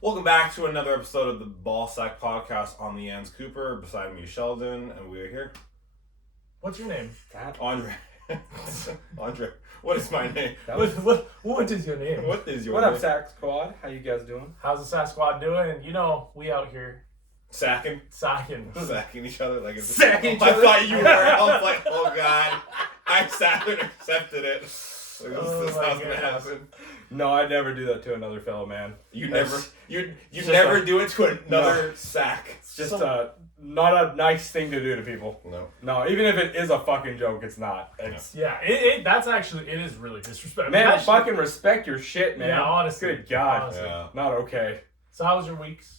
Welcome back to another episode of the Ball Sack Podcast on the Ans Cooper. Beside me, Sheldon, and we are here. What's your name? Andre. Andre. What is my name? What is your name? What is your What name? up, Sack Squad? How you guys doing? How's the Sack Squad doing? You know, we out here Sacking sacking. Sacking each other like it's Sacking each I other? thought you were. I was like, oh god. I sat there and accepted it. Like, this is my how's gonna goodness. happen. No, I'd never do that to another fellow man. You That's- you just never a- do it to another sack. It's just not a nice thing to do to people. No. No, even if it is a fucking joke, it's not. It's Yeah, that's actually, it is really disrespectful. man, That shit- fucking respect your shit, man. Yeah, honestly. Good God. Honestly. Yeah. Not okay. So how was your weeks?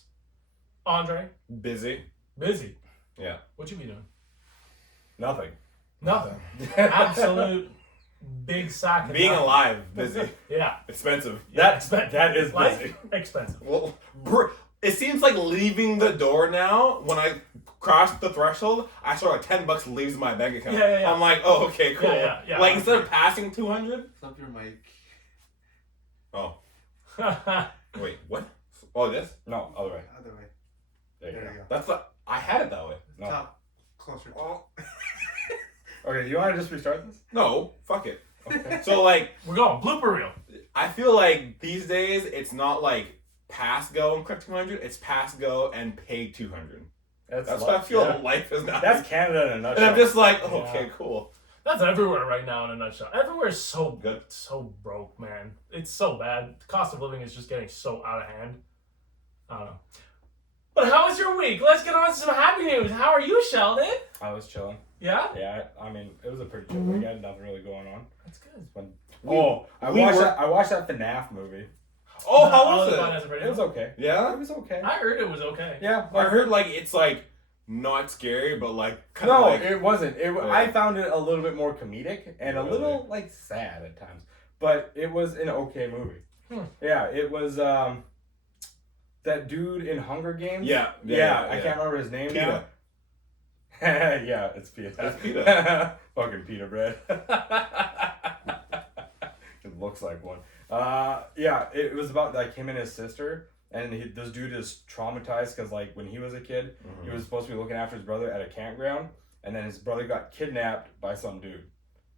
Andre? Busy. Busy. Yeah. What you be doing? Nothing. Nothing. Absolute big sack. of Being nothing. alive, busy. Yeah. Expensive. That is Life, busy. expensive. Well, it seems like leaving the door now. When I cross the threshold, I saw like $10 leaves my bank account. Yeah. I'm like, oh, okay, cool. Yeah. Like instead of passing 200. Stop your mic. Oh, wait, what? Oh, this? No, other way. Other way. There you There go. you go. That's the. I had it that way. No. Top. Closer. Oh. Okay, do you want to just restart this? No, fuck it. Okay. So like, We're going blooper reel. I feel like these days it's not like pass go and collect 200. It's pass go and pay 200. That's what I feel yeah. life is now. That's Canada in a and nutshell. I'm just like, Yeah. okay, cool. That's everywhere right now in a nutshell. Everywhere's so Good. so broke, man. It's so bad. The cost of living is just getting so out of hand. I don't know. But how was your week? Let's get on to some happy news. How are you, Sheldon? I was chilling. Yeah? Yeah, I mean, it was a pretty chill week. I had nothing really going on. That's good. I we watched were- I watched that FNAF movie. Oh, how was the it? Finance Radio. It was okay. Yeah. It was okay. I heard it was okay. Yeah, I heard like it's like not scary, but like kind no, of like it wasn't. Yeah. I found it a little bit more comedic and a Really? little like sad at times, but it was an okay movie. Yeah, it was that dude in Hunger Games. yeah. I can't remember his name PETA. now. Yeah, it's PETA. That's PETA. Fucking pita bread. It looks like one. Yeah, it was about like him and his sister, and this dude is traumatized because like when he was a kid, he was supposed to be looking after his brother at a campground, and then his brother got kidnapped by some dude.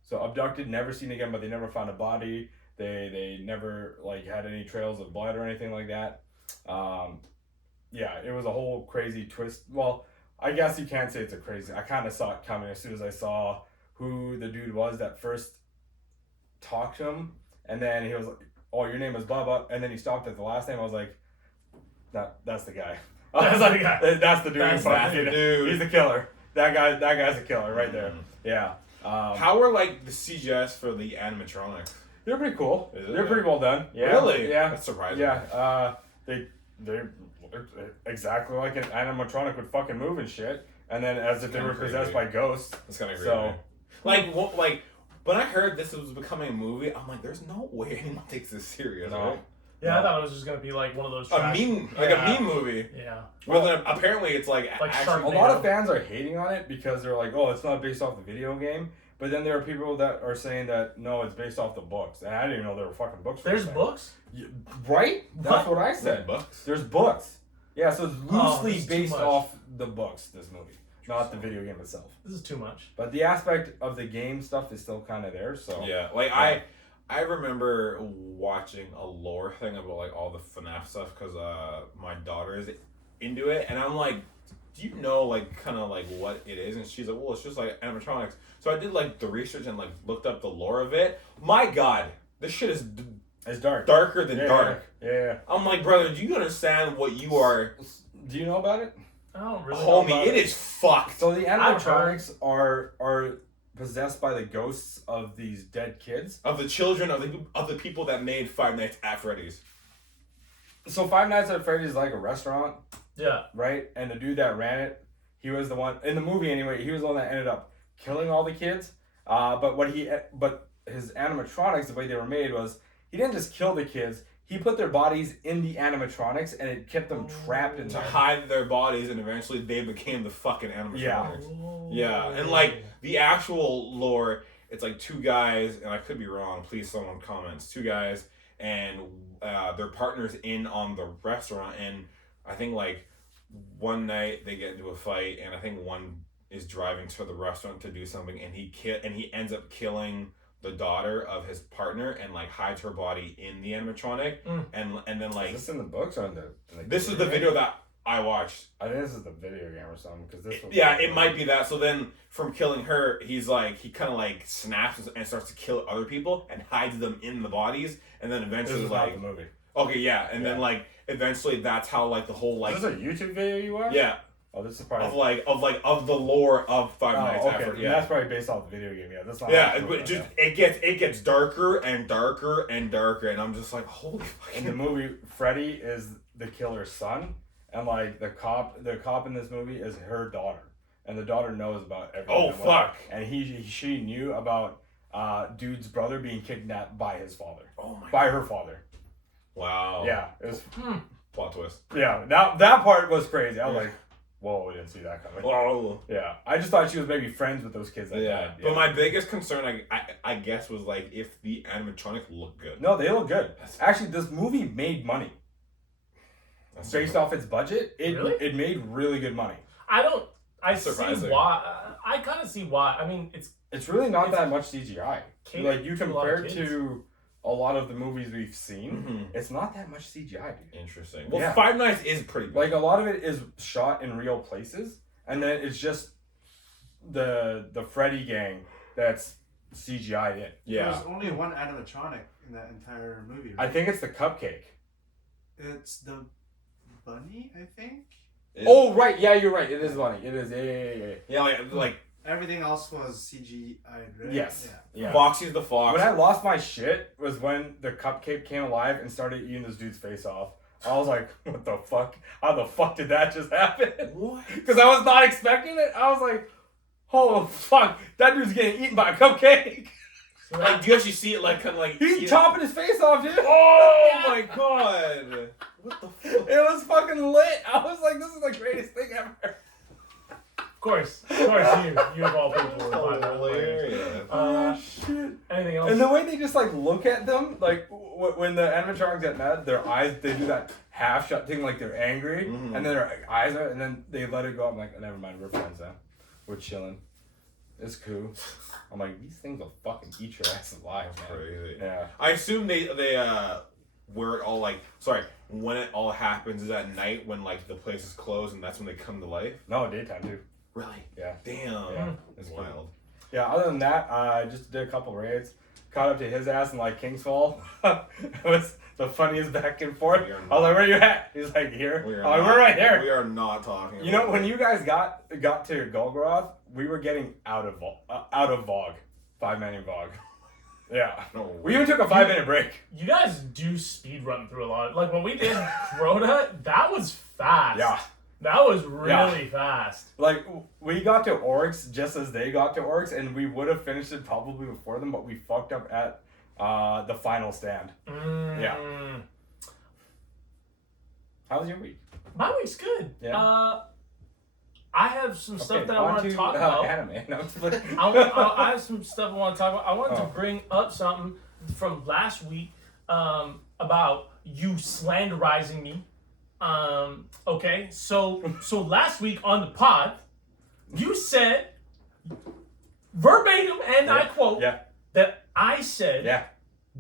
So abducted, never seen again, but they never found a body. They never like had any trails of blood or anything like that. Yeah, it was a whole crazy twist. Well, I guess you can't say it's a crazy. I kind of saw it coming as soon as I saw who the dude was that first talked to him, and then he was like, "Oh, your name is blah blah," and then he stopped at the last name. I was like, "That's the guy." That's the guy. That's the dude. That's Fucking- the dude. He's the killer. That guy's a killer right there. Yeah. How were like the CGS for the animatronics? They're pretty cool. Is it? They're pretty well done. Yeah. Really? Yeah. That's surprising. Yeah. They're exactly like an animatronic would fucking move and shit. And then as if they Kinda were possessed creepy. by ghosts. That's kind of crazy. So Like when I heard this was becoming a movie, I'm like, there's no way anyone takes this serious, No. right? Yeah, I thought it was just gonna be like one of those A trash- meme, like Yeah. a meme movie. Yeah. Well, then apparently it's like Like actually. Shark a lot of fans are hating on it because they're like, oh, it's not based off the video game. But then there are people that are saying that no, it's based off the books. And I didn't even know there were fucking books. For There's this thing. books? Right? That's what I Is that said. books? There's books. Yeah, so it's Oh, loosely this is too based much. off the books, this movie. Not the video game itself. This is too much. But the aspect of the game stuff is still kind of there, so. Yeah, like Yeah. I remember watching a lore thing about like all the FNAF stuff because my daughter is into it, and I'm like, do you know like kind of like what it is? And she's like, well, it's just like animatronics. So I did like the research and like looked up the lore of it. My God, this shit is It's dark. darker than Yeah, dark. Yeah. I'm like, brother, do you understand what you are? Do you know about it? I don't really know Homie, about it is fucked. So the I've heard. animatronics are possessed by the ghosts of these dead kids. Of the children of the people that made Five Nights at Freddy's. So Five Nights at Freddy's is like a restaurant, Yeah. right? And the dude that ran it, he was the one in the movie anyway. He was the one that ended up killing all the kids. But his animatronics, the way they were made was he didn't just kill the kids. He put their bodies in the animatronics and it kept them trapped in To there. hide their bodies, and eventually they became the fucking animatronics. Yeah. Yeah, and like the actual lore, it's like two guys, and I could be wrong. Please, someone comments. Two guys, and their partner's in on the restaurant, and I think like one night they get into a fight, and I think one is driving to the restaurant to do something, and he ends up killing the daughter of his partner and like hides her body in the animatronic, and then like Is this in the books or in the? this is the video that I watched. I think this is the video game or something because this. Yeah, it might be that. So then, from killing her, he kind of like snaps and starts to kill other people and hides them in the bodies, and then This eventually is like not the movie. okay, yeah, and then like eventually that's how like the whole like Is this a YouTube video you watched? yeah Oh, this is probably of the lore of Five Nights at okay. Freddy's. Yeah, that's probably based off the video game. Yeah, that's not. Yeah, actual, but just it gets darker and darker and darker, and I'm just like, holy In fucking. the movie, Freddy is the killer's son, and like the cop in this movie is her daughter, and the daughter knows about everything. Oh fuck! And she knew about dude's brother being kidnapped by his father, Oh my. by her father. Wow. Yeah, it was. Plot twist. Yeah, that part was crazy. I was like, whoa, we didn't see that coming. Oh. Yeah, I just thought she was maybe friends with those kids that Yeah. died. But my biggest concern, I guess, was like if the animatronic looked good. No, they look good. Actually, this movie made money. That's Based off its budget, Really? it made really good money. I see Surprising. why. I kind of see why. I mean, It's really not It's that much CGI. catered Like you to a lot of compare kids. to a lot of the movies we've seen, Mhm. it's not that much CGI, dude. Interesting. Well, Yeah. Five Nights is pretty good. Like a lot of it is shot in real places, and then it's just the Freddy gang that's CGI in. Yeah. There's only one animatronic in that entire movie. I Right? think it's the cupcake. It's the bunny. I think Oh right, yeah, you're right. It is funny. It is. Yeah. Yeah, like everything else was CGI, right? Yes. Yeah. Yeah. Foxy's the fox. When I lost my shit was when the cupcake came alive and started eating this dude's face off. I was like, what the fuck? How the fuck did that just happen? What? Because I was not expecting it. I was like, oh fuck, that dude's getting eaten by a cupcake. Like, do you actually see it? Like, kind of like He's chopping his face off, dude. Oh my god! What the fuck? It was fucking lit. I was like, this is the greatest thing ever. of course, you of all people were Five Nights players. Hilarious. Shit. Anything else? And the way they just like look at them, like when the animatronics get mad, their eyes, they do that half shut thing, like they're angry, Mhm. and then their eyes are, and then they let it go. I'm like, never mind, we're friends now. We're chilling. It's cool. I'm like, these things will fucking eat your ass alive, man. Crazy. Yeah. I assume they where it all like when it all happens is at night when like the place is closed and that's when they come to life. No, daytime too. Really? Yeah. Damn. Yeah. It's It's wild. Yeah. Other than that, I just did a couple raids. Caught up to his ass in like King's Fall. It was the funniest back and forth. We are I was like, where you at? He's like, here. We are I'm like, not- we're right there. We are not talking. You know, about when it. you guys got to Golgoroth, we were getting out of VOG, 5-man in VOG. Yeah, No. we even took a 5-minute break. You guys do speed run through a lot. Like when we did Crota, that was fast. Yeah, That was really fast. like we got to Oryx just as they got to Oryx, and we would have finished it probably before them, but we fucked up at the final stand. Yeah. How was your week? My week's good. Yeah. I have some stuff that I want to talk about. Anime. No, it's like- I have some stuff I want to talk about. I wanted to Oh. bring up something from last week about you slanderizing me. Okay, so last week on the pod, you said verbatim, and I quote, Yeah. that I said Yeah.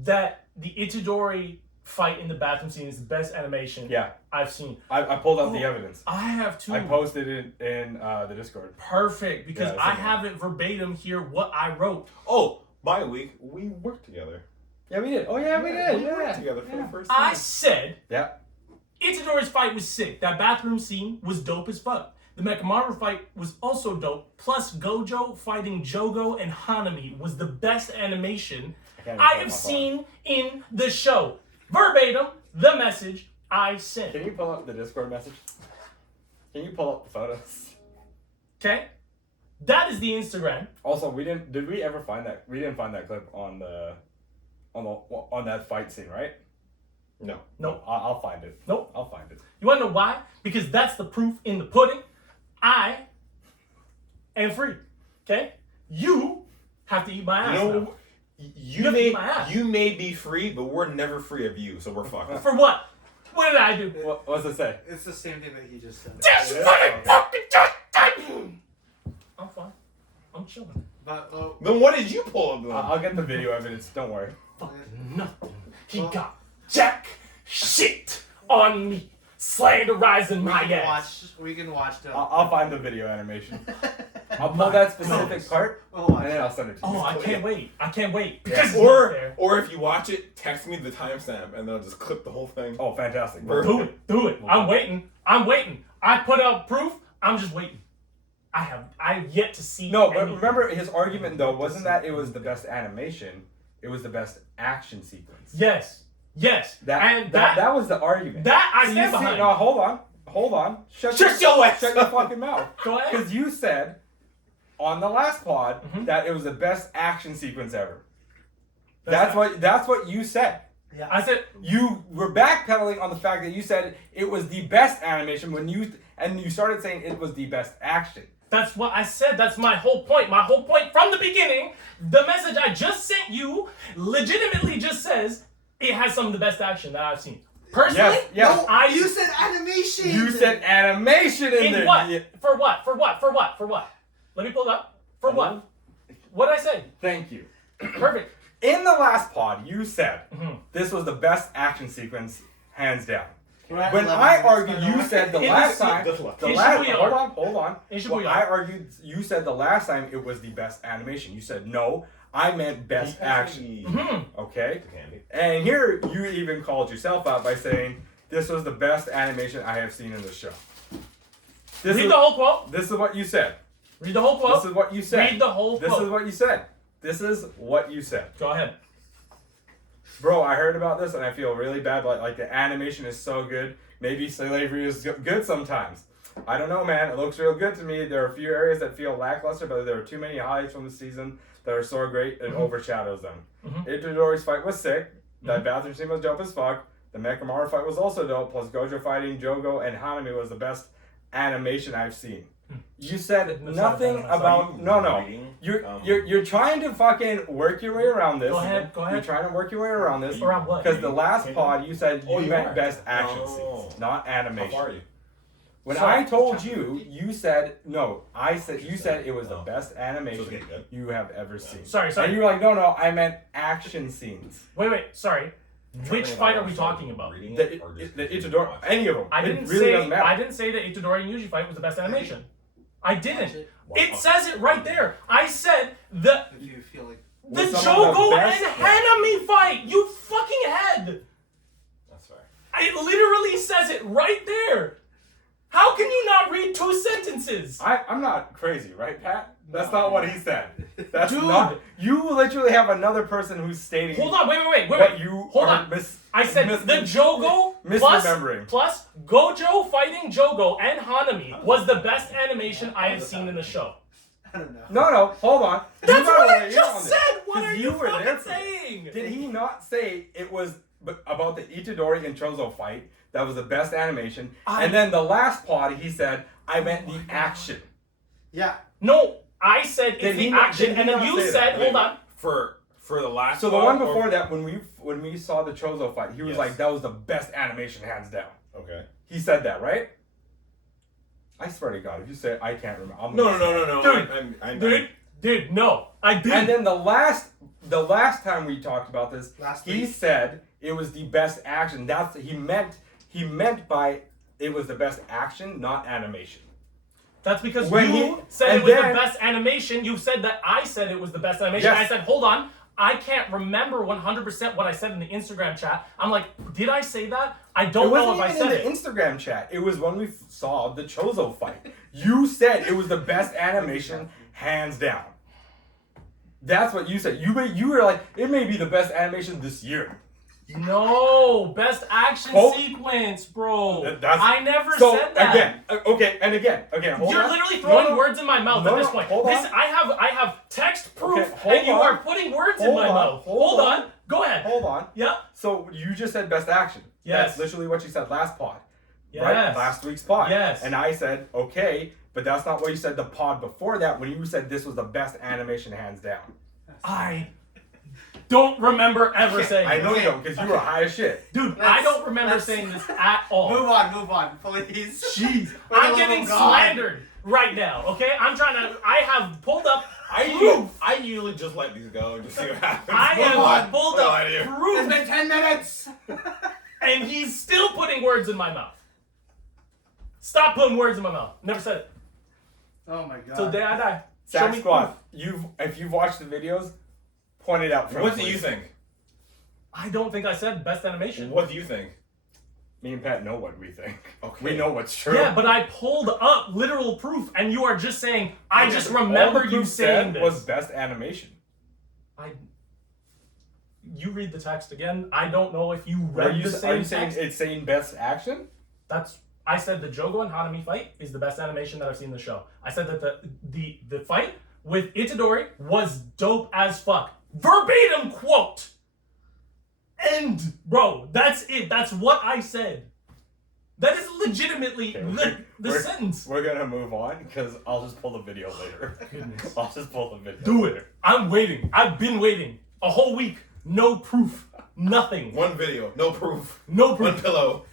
that the Itadori fight in the bathroom scene is the best animation Yeah. I've seen. I pulled out the Oh. evidence. I have two. I posted it in the Discord. Perfect, because Yeah, it's I in there. have it verbatim here what I wrote. Oh, by week we worked together. Yeah, we did. Oh yeah, we did. We Yeah. worked together for the first time. I said Yeah. Itadori's fight was sick. That bathroom scene was dope as fuck. The Mechamaru fight was also dope. Plus, Gojo fighting Jogo and Hanami was the best animation can't even I pull up have my seen in the show. Verbatim, the message I Can sent. you pull up the Discord message? Can you pull up the photos? Okay? That is the Instagram. Also, we didn't. Did we ever find that? We didn't find that clip on that fight scene, right? No. Nope. I'll find it. Nope. I'll find it. You want to know why? Because that's the proof in the pudding. I am free. Okay? You have to eat my ass now. You have to may eat my ass. you may be free, but we're never free of you, so we're fucked. For what? What did I do? What's it say? It's the same thing that he just said. Just Yeah. fucking I'm fine. I'm chilling. But Then what did you pull up? Then? I'll get the video evidence. Don't worry. Fucking nothing. He got jack shit on me. Slanderizing my ass. we can watch the. I'll find the video animation. I'll pull that specific part We'll watch and then it. I'll send it to you. Oh, I can't wait. I can't wait. Yeah. Because it's not there. Or if you watch it, text me the timestamp and then I'll just clip the whole thing. Oh, fantastic. Do it. Do it. I'm waiting. I'm waiting. I put out proof. I'm just waiting. I've yet to see. No, but anything. remember his argument though wasn't that it was the best animation, it was the best action sequence. Yes. Yes. That was the argument. That I So stand you see, behind. no, hold on. Shut your ass Shut your fucking mouth. Go ahead. Because you said on the last pod Mhm. that it was the best action sequence ever. That's That's what you said. Yeah. I said You were backpedaling on the fact that you said it was the best animation when you started saying it was the best action. that's what I said. That's my whole point. My whole point from the beginning. The message I just sent you legitimately just says it has some of the best action that I've seen. Personally, Yes. I You said animation. You said animation in there. in what? Yeah. For what? For what? For what? For what? Let me pull it up. For what? What did I say? Thank you. Perfect. In the last pod, you said Mhm. this was the best action sequence, hands down. We're at When 11 I minutes, argued, by the you way. said the In last the- time. Just left. The In last, Shibuya. hold on. In When Shibuya. I argued, you said the last time it was the best animation. You said no, I meant best action. Mhm. Okay? Candy. And here you even called yourself out by saying this was the best animation I have seen in the show. This Read is, the whole quote. this is what you said. Read the whole This quote. is what you said. Read the whole This quote. is what you said. This is what you said. Go ahead. Bro, I heard about this and I feel really bad. Like the animation is so good. Maybe slavery is good sometimes. I don't know, man. It looks real good to me. There are a few areas that feel lackluster, but there are too many highlights from the season that are so great it overshadows them. Mhm. Itadori's fight was sick. That bathroom scene was dope as fuck. The Mechamaru fight was also dope. Plus Gojo fighting Jogo and Hanami was the best animation I've seen. You said That's not nothing a bad about no. Reading, You're trying to fucking work your way around this. Go ahead, go ahead. You're trying to work your way around this. Around what? Because the last pod you said you Oh, you meant are? best action Oh. scenes, not How animation. far are you? When Sorry. I told you, you said no. I said you said it was the Oh. best So it's animation getting good. you have ever seen. Sorry. And you were like, no, I meant action scenes. Wait. Sorry. Which Trying to fight like are we start talking about? reading The, it or just the continue Itadori, watching? any of them. I It didn't really doesn't say matter. I didn't say that Itadori and Yuji fight was the best animation. I didn't. Watch it. It says it right there. I said the If you feel like. the Was some of the Jogo best- and Hanami fight. You fucking head. That's fair. It literally says it right there. How can you not read two sentences? I'm not crazy, right, Pat? That's No. not what he said. That's Dude. not. You literally have another person who's stating Hold on, wait. what you Hold are on. I said the Jogo misremembering. plus Gojo fighting Jogo and Hanami was the best animation I have seen in the show. I don't know. No, hold on. You That's gotta what I weigh in just on this, said. What 'cause are you were there fucking for this. saying? Did he not say it was about the Itadori and Chozo fight that was the best animation? And then the last pod, he said, I meant the action. Yeah. No, I said Did it's he the not- action, did he and then not you say said, that? hold on. For the last. So the one one or- before that, when we saw the Chozo fight, he was Yes. like, that was the best animation, hands down. Okay. He said that, right? I swear to God, if you say it, I can't remember. I'm No. Dude, I'm Dude, no, I didn't. And then the last time we talked about this, Last he week. said it was the best action. That's he meant by it was the best action, not animation. That's because When you he- said it and was then- the best animation. You said that I said it was the best animation. Yes. I said, hold on. I can't remember 100% what I said in the Instagram chat. I'm like, did I say that? I It don't know wasn't if I even in said the it. Instagram chat. It was when we saw the Chozo fight. You said it was the best animation, hands down. That's what you said. You were like, it may be the best animation this year. No, best action Oh. sequence, bro. That's- I never So said that. again, okay, hold You're on. literally No, throwing no. words in my mouth No, at this no, point. hold This on. I have text proof, Okay, hold and you on. are putting words in Hold my on, mouth. hold Hold on. on. Go ahead. Hold on. Yeah. So you just said best action. Yes. That's literally what you said last pod. Yes. Right? Last week's pod. Yes. And I said, okay, but that's not what you said the pod before that when you said this was the best animation hands down. I don't remember ever saying I this. know you don't, because you were high as shit. Dude, I Let's- don't remember let's- saying this at all. Move on, please. Jeez, For the I'm love getting of God. slandered right now, okay? I have pulled up I usually just let these go and just see what happens. I Move have on. pulled What up do I do? It's proof, been 10 minutes. and he's still putting words in my mouth. Stop putting words in my mouth. Never said it. Oh my God. Till the day I die. Show Sack me Squad, if you've watched the videos, point it out. What do you think? I don't think I said best animation. What do you think? Me and Pat know what we think. Okay. We know what's true. Yeah, but I pulled up literal proof, and you are just saying, I just All remember the you proof saying said this. was best animation. You read the text again. I don't know if you Are read you, the are same you saying text. it's saying best action? I said the Jogo and Hanami fight is the best animation that I've seen in the show. I said that the fight with Itadori was dope as fuck. Verbatim quote. And bro, that's it. That's what I said. That is legitimately Okay, the we're- sentence. We're gonna move on because I'll just pull the video later. Goodness. I'll just pull the video. Do later. it. I'm waiting. I've been waiting a whole week. No proof. Nothing. One video, no proof. No One proof. pillow.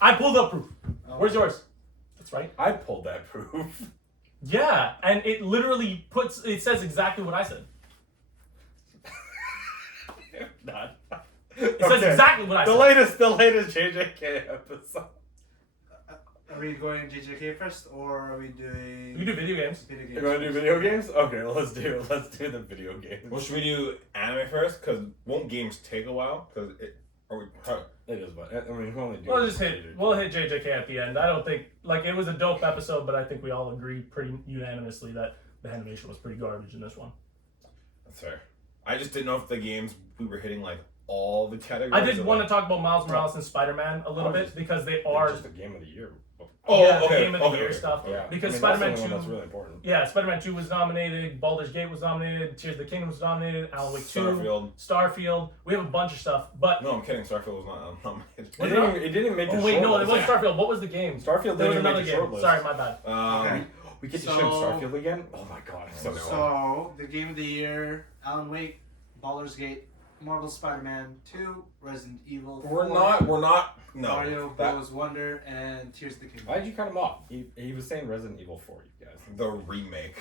I pulled up proof. Oh Where's my- yours? That's right. I pulled that proof. Yeah, and it literally it says exactly what I said. Not. It says exactly what I said. The latest JJK episode. Are we going JJK first, or are we doing We can do video games. video games? You want to do video games? Okay, let's do the video games. Well, should we do anime first? Because won't games take a while? Because It is, but I mean, we'll only do. We'll hit JJK at the end. I don't think it was a dope episode, but I think we all agree pretty unanimously that the animation was pretty garbage in this one. That's fair. I just didn't know if the games we were hitting like all the categories. I did or, want to like- talk about Miles Morales and Spider-Man a little bit because they are just the game of the year. Oh, yeah, the okay, game of the okay, year okay. stuff. Yeah, Because I mean, Spider-Man that's the 2 one that's really important. Yeah, Spider-Man 2 was nominated, Baldur's Gate was nominated, Tears of the Kingdom was nominated, Alan Wake 2, Starfield. We have a bunch of stuff, but No, I'm kidding. Starfield was not nominated. Was it not? It didn't make the oh wait, no, it shortlist. wasn't Starfield. What was the game? Starfield There was didn't another make the game. shortlist. Sorry, my bad. Okay. We get to So- show Starfield again? Oh my god, I'm so excited. So the game of the year: Alan Wake, Baldur's Gate, Marvel Spider-Man 2, Resident Evil 4, We're not. No. Mario that- Bros. Wonder, and Tears of the Kingdom. Why did you cut him off? He was saying Resident Evil 4, you guys. The remake.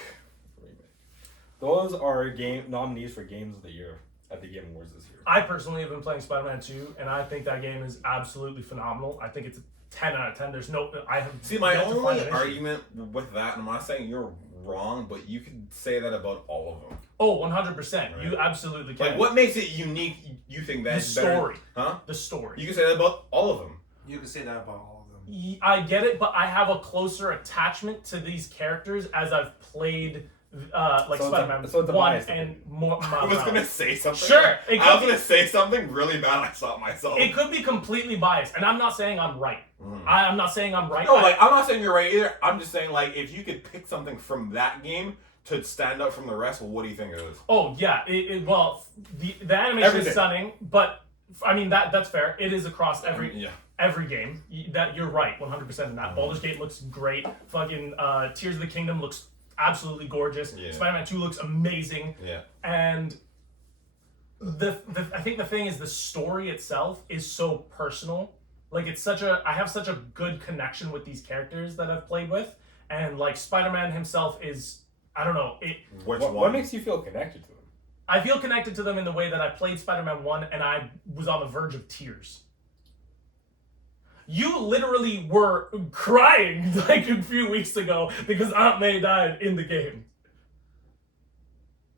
Those are nominees for Games of the Year at the Game Awards this year. I personally have been playing Spider-Man 2, and I think that game is absolutely phenomenal. I think it's a 10 out of 10. There's no, I have See, my yet to find only an issue. argument with that, and I'm not saying you're wrong, but you could say that about all of them. Oh, 100%. Right. You absolutely can. Like, what makes it unique? You think The that's better? story. Huh? The story. You can say that about all of them. You can say that about all of them. I get it, but I have a closer attachment to these characters as I've played like So it's a- Spider-Man so it's a 1 bias and more. I was gonna say something. Sure, it I was could gonna say something really bad. I stopped myself. It could be completely biased, and I'm not saying I'm right. I'm not saying I'm right. No, like I'm not saying you're right either. I'm just saying like if you could pick something from that game to stand out from the rest, well, what do you think it is? Oh yeah, well the animation Everything. is stunning, but I mean that's fair. It is across every Yeah. every game. That you're right, 100% in that. Baldur's Gate looks great. Fucking Tears of the Kingdom looks absolutely gorgeous. Yeah. Spider-Man 2 looks amazing. Yeah. And I think the thing is the story itself is so personal. Like I have such a good connection with these characters that I've played with, and like Spider-Man himself is, I don't know, Which What one? makes you feel connected to them? I feel connected to them in the way that I played Spider-Man 1 and I was on the verge of tears. You literally were crying like a few weeks ago because Aunt May died in the game.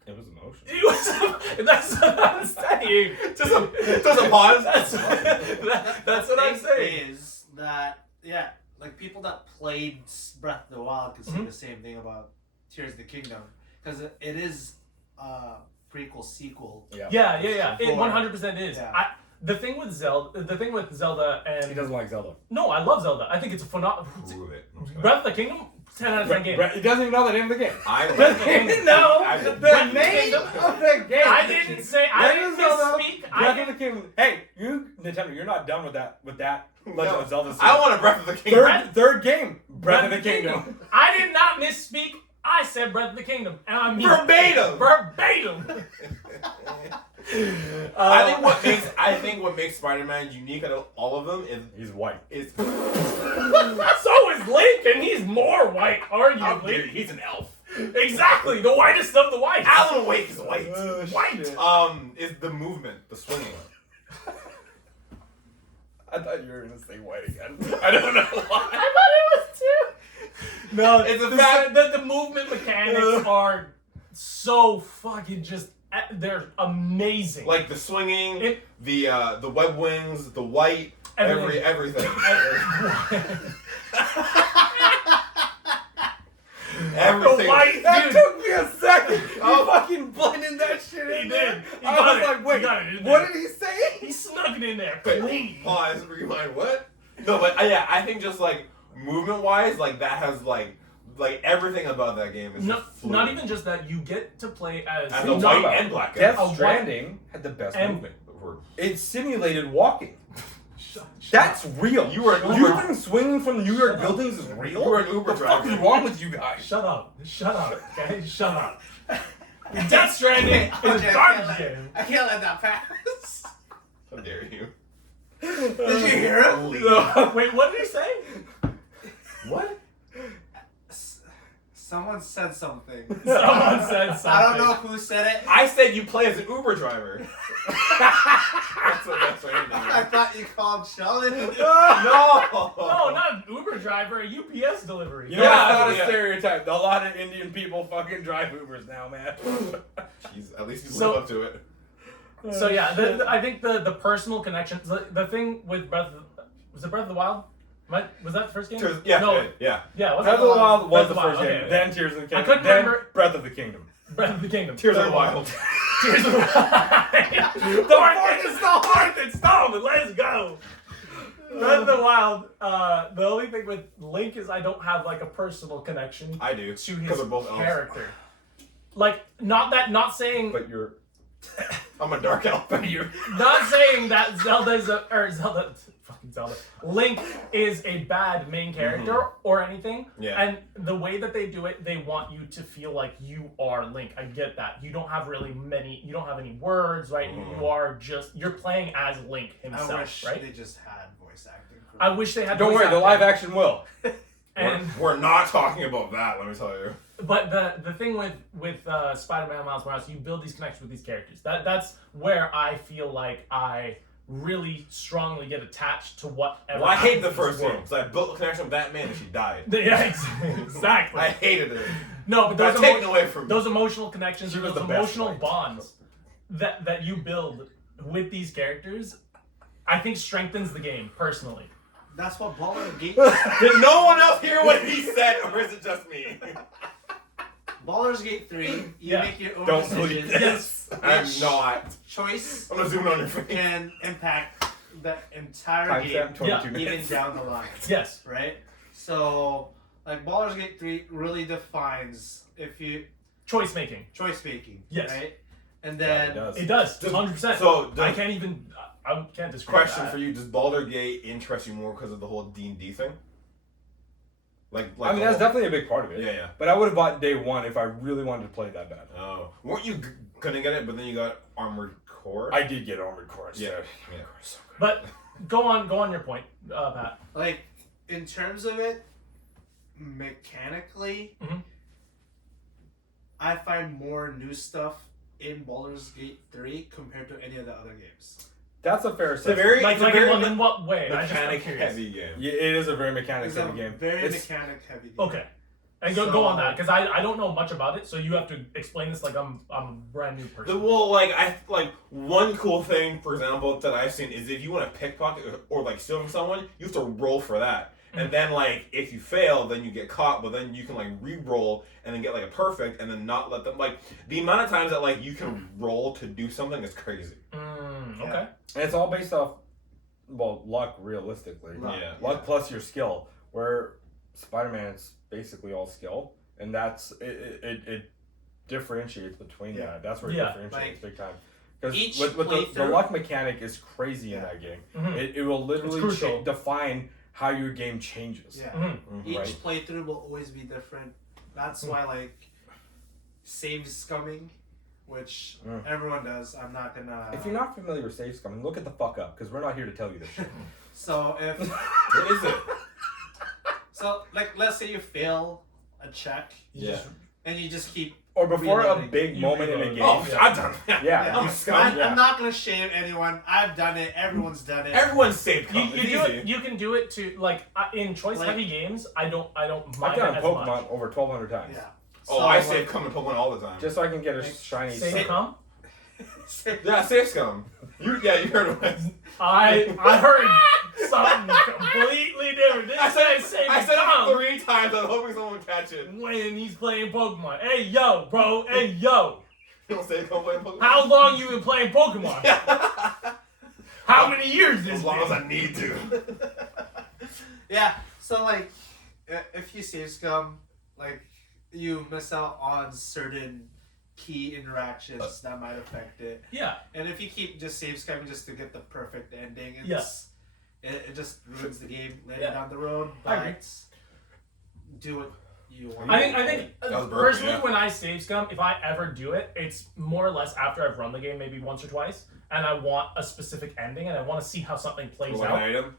It was emotional. It was, that's what I'm saying. Just a pause. That's what I'm saying. Is that like people that played Breath of the Wild could say Mhm. the same thing about Tears of the Kingdom because it is prequel sequel. Yeah. It Before. 100% is. Yeah. The thing with Zelda and He doesn't like Zelda. no, I love Zelda. I think it's a phenomenal. Prove it. I'm just kidding. Breath of the Kingdom, 10 out of 10 game. He doesn't even know the name of the game. I Breath of the Kingdom, no. I- Breath The of the name Kingdom. of the game. I didn't say. I didn't misspeak. Breath of the Kingdom. Hey, you Nintendo, you're not done with that. Legend of Zelda. I want a Breath of the Kingdom. third game. Breath of the Kingdom. I did not misspeak. I said Breath of the Kingdom, and I mean Verbatim! verbatim. I think what makes Spider-Man unique out of all of them He's white. is So is Link, and he's more white, arguably. he's an elf. Exactly, the whitest of the white. Alan Wake is white. White. Is the movement, the swinging. I thought you were gonna say white again. I don't know why. I thought it was too. No, It's a the fact. The movement mechanics are so fucking just. They're amazing. Like the swinging, It- the web wings, the white, Everything. everything. The Everything. white, That dude. took me a second. Oh. You fucking blended that shit in He there. did. He I got was it. like, wait, He got it in what there. did he say? He snuck it in there. Wait, Clean. pause, rewind, what? No, but yeah, I think just like movement wise, like that has like everything about that game is No, just fluid. not even just that. You get to play as As a What are you white talking about? and black guy. Death A white- Stranding had the best and- movement. We're- It simulated walking. Shut That's up. real. You were an You Uber. think swinging from New York Shut up. buildings is real? You were an Uber What the fuck driver. is wrong with you guys? Shut up. Shut up. Okay, shut up. Death Stranding is a Okay, garbage game. I can't let that pass. How dare you? Did you hear him? Wait, what did he say? What? Someone said something. Someone said something. I don't know who said it. I said you play as an Uber driver. That's what I thought you called Sheldon. No. No, not an Uber driver, a UPS delivery. You know, Yeah, it's not a yeah. stereotype. A lot of Indian people fucking drive Ubers now, man. Jeez, at least you So- live up to it. So yeah, I think the personal connections. The thing with was it Breath of the Wild? Was that the first game? Yeah, No. yeah. Yeah. Breath of the Wild was Breath of the first okay, game. okay. Then Tears of the Kingdom. couldn't then remember- Breath of the Kingdom. Breath of the Kingdom. Tears of Third the one. Wild. Tears of the Wild. The fourth installment. Let's go. Breath of the Wild. The only thing with Link is I don't have like a personal connection I do. to Because his they're both elves. character. Like not saying But you're. I'm a dark elf. not saying that Zelda, Link is a bad main character or anything. Yeah. And the way that they do it, they want you to feel like you are Link. I get that. You don't have you don't have any words, right? You are you're playing as Link I himself, wish right? they just had voice acting. For I wish they had Don't voice worry, the acting. live action will. And We're not talking about that, let me tell you. but the thing with Spider-Man Miles Morales, you build these connections with these characters. That's where I feel like I really strongly get attached to whatever. Well, I hated the happens in first this game, world. because I built a connection with that man and she died. Yeah, exactly. I hated it. No, but Got taken away from me. those emotional connections, She or was those the best, emotional like- bonds that you build with these characters, I think strengthens the game personally. That's what Baldur's Gate. Did no one else hear what he said, or is it just me? Baldur's Gate 3. You Yeah. make your own Don't believe decisions. Yes. I'm Which not. choice I'm gonna zoom in on your face. can impact the entire Timestamp game, 22 Yeah. even minutes. down the line. Yes. Right? So, like, Baldur's Gate 3 really defines if you Choice making. choice making. Yes. Right? And Yeah, then it does. It does. Does- 100%. so, I does- can't even. I can't disagree. Question with for that. you: does Baldur's Gate interest you more because of the whole D&D thing? Like I mean, the that's whole- definitely a big part of it. Yeah, yeah. But I would have bought day one if I really wanted to play that bad. Oh, weren't you gonna get it? But then you got Armored Core. I did get Armored Core instead. Yeah. So good. But go on your point, Pat. like in terms of it mechanically, Mhm. I find more new stuff in Baldur's Gate 3 compared to any of the other games. That's a fair It's a assessment. very, Like, it's a like very in what way? I'm mechanic curious. heavy game. Yeah, it is a very mechanics It's a heavy game. very It's- mechanic heavy game. Okay. And go on that, because I don't know much about it, so you have to explain this like I'm a brand new person. Well, like one cool thing, for example, that I've seen is if you want to pickpocket or like steal from someone, you have to roll for that. And then like if you fail, then you get caught, but then you can like re-roll and then get like a perfect and then not let them like the amount of times that like you can roll to do something is crazy. Okay. And it's all based off, well, luck, realistically. Luck, Yeah. Luck plus your skill. Where Spider-Man is basically all skill. And that's, it differentiates between Yeah. that. That's where it Yeah. differentiates big time. Because Each with the playthrough- luck mechanic is crazy in Yeah. that game. Mhm. It will literally crucial. define how your game changes. Yeah. Mhm. Each Right. playthrough will always be different. That's why like save scumming, which everyone does. I'm not gonna. If you're not familiar with save scumming, look at the fuck up because we're not here to tell you this shit. So if What is it? so, like, let's say you fail a check, Yeah. and you just keep. Or before a Reloading. big You moment in a reload. game. Oh, I've done that. Yeah. You scum. Yeah. I'm not gonna shame anyone. I've done it. Everyone's done it. Everyone's saved. You, It's you do easy. it. You can do it to like in choice Like- heavy games. I don't I've mind done it as Pokemon much. over 1,200 times. Yeah. Oh, So, I like, save cum and Pokemon all the time. Just so I can get a shiny Same sucker. come. Yeah, save scum. You heard of it. I heard something completely different. This I said guy saved I said come it 3 times. I was hoping someone would catch it. when he's playing Pokemon. Hey yo, bro. Hey yo. You don't save cum playing Pokemon. How long you been playing Pokemon? How many years this As long as been? I need to. Yeah. So like, if you save scum, like you miss out on certain key interactions that might affect it. Yeah. And if you keep just save scumming just to get the perfect ending, Yeah. it just ruins the game later Yeah. down the road. I agree. But do what you want. I think That was burping, personally yeah. when I save scum, if I ever do it, it's more or less after I've run the game maybe once or twice, and I want a specific ending, and I want to see how something plays Like an out. item.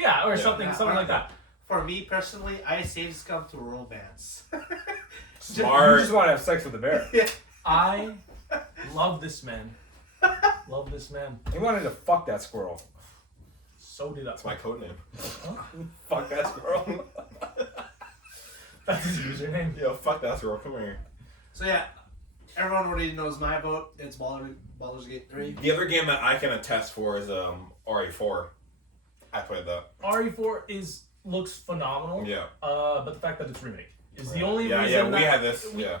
Yeah, or Yeah. something Yeah, something or- like that. For me personally, I save scum to romance. You Smart. just want to have sex with a bear. I love this man. Love this man. He wanted to fuck that squirrel. So did I. That's my code name. Fuck that squirrel. That's his username. Yo, fuck that girl. Come here. So yeah, everyone already knows my vote. It's Baldur's Gate 3. The other game that I can attest for is RE4. I played that. RE4 looks phenomenal. Yeah. But the fact that it's remake is the only Yeah, reason. yeah, we that had this. we, Yeah.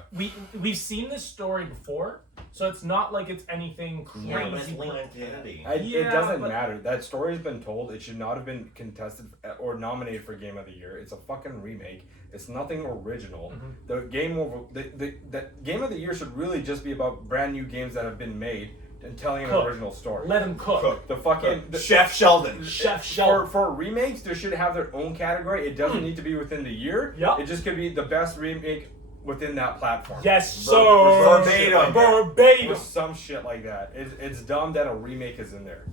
we've seen this story before, so it's not like it's anything crazy. It Yeah, doesn't but- matter. That story's been told. It should not have been contested or nominated for Game of the Year. It's a fucking remake. It's nothing original. The game the Game of the Year should really just be about brand new games that have been made and telling an Cook. original story. Let him cook. Cook. The fucking Chef Sheldon. Chef Sheldon. for remakes, they should have their own category. It doesn't need to be within the year. Yep. It just could be the best remake within that platform. Yes, Ver- sir. verbatim. Like that. Or Verbatim. some shit like that. It's dumb that a remake is in there.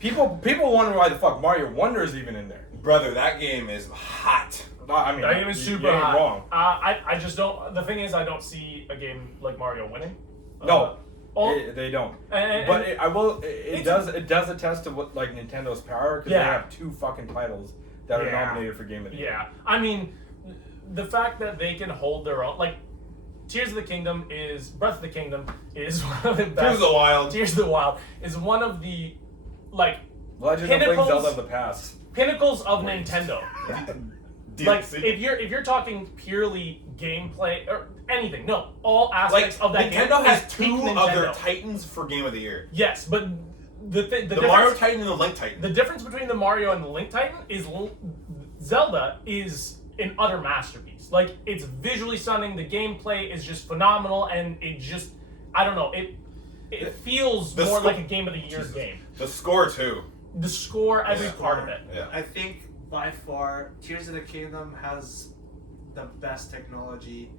People wonder why the fuck Mario Wonder is even in there. Brother, that game is hot. I mean, That game is you super ain't hot. wrong. I just don't. The thing is, I don't see a game like Mario winning. No. all- They don't. and- But and- it does attest to what like Nintendo's power because Yeah. they have 2 fucking titles that are Yeah. nominated for Game of the Year. yeah, I mean, the fact that they can hold their own, like, Tears of the Kingdom is Breath of the Kingdom is one of the best. Here's the Wild. Tears of the Wild is one of the like Legend of Pinnacles- Zelda of the Past. pinnacles of Nintendo. Like DLC. if you're talking purely gameplay or anything, no, all aspects Like of that Nintendo game has is peak 2 of their Nintendo. titans for Game of the Year. Yes, but the The Mario Titan and the Link Titan. the difference between the Mario and the Link Titan is Zelda is an utter masterpiece. Like, it's visually stunning, the gameplay is just phenomenal, and it just, I don't know, it feels The more score- like a Game of the Year game. The score too. The score, every Yeah. part of it. Yeah. I think by far Tears of the Kingdom has the best technology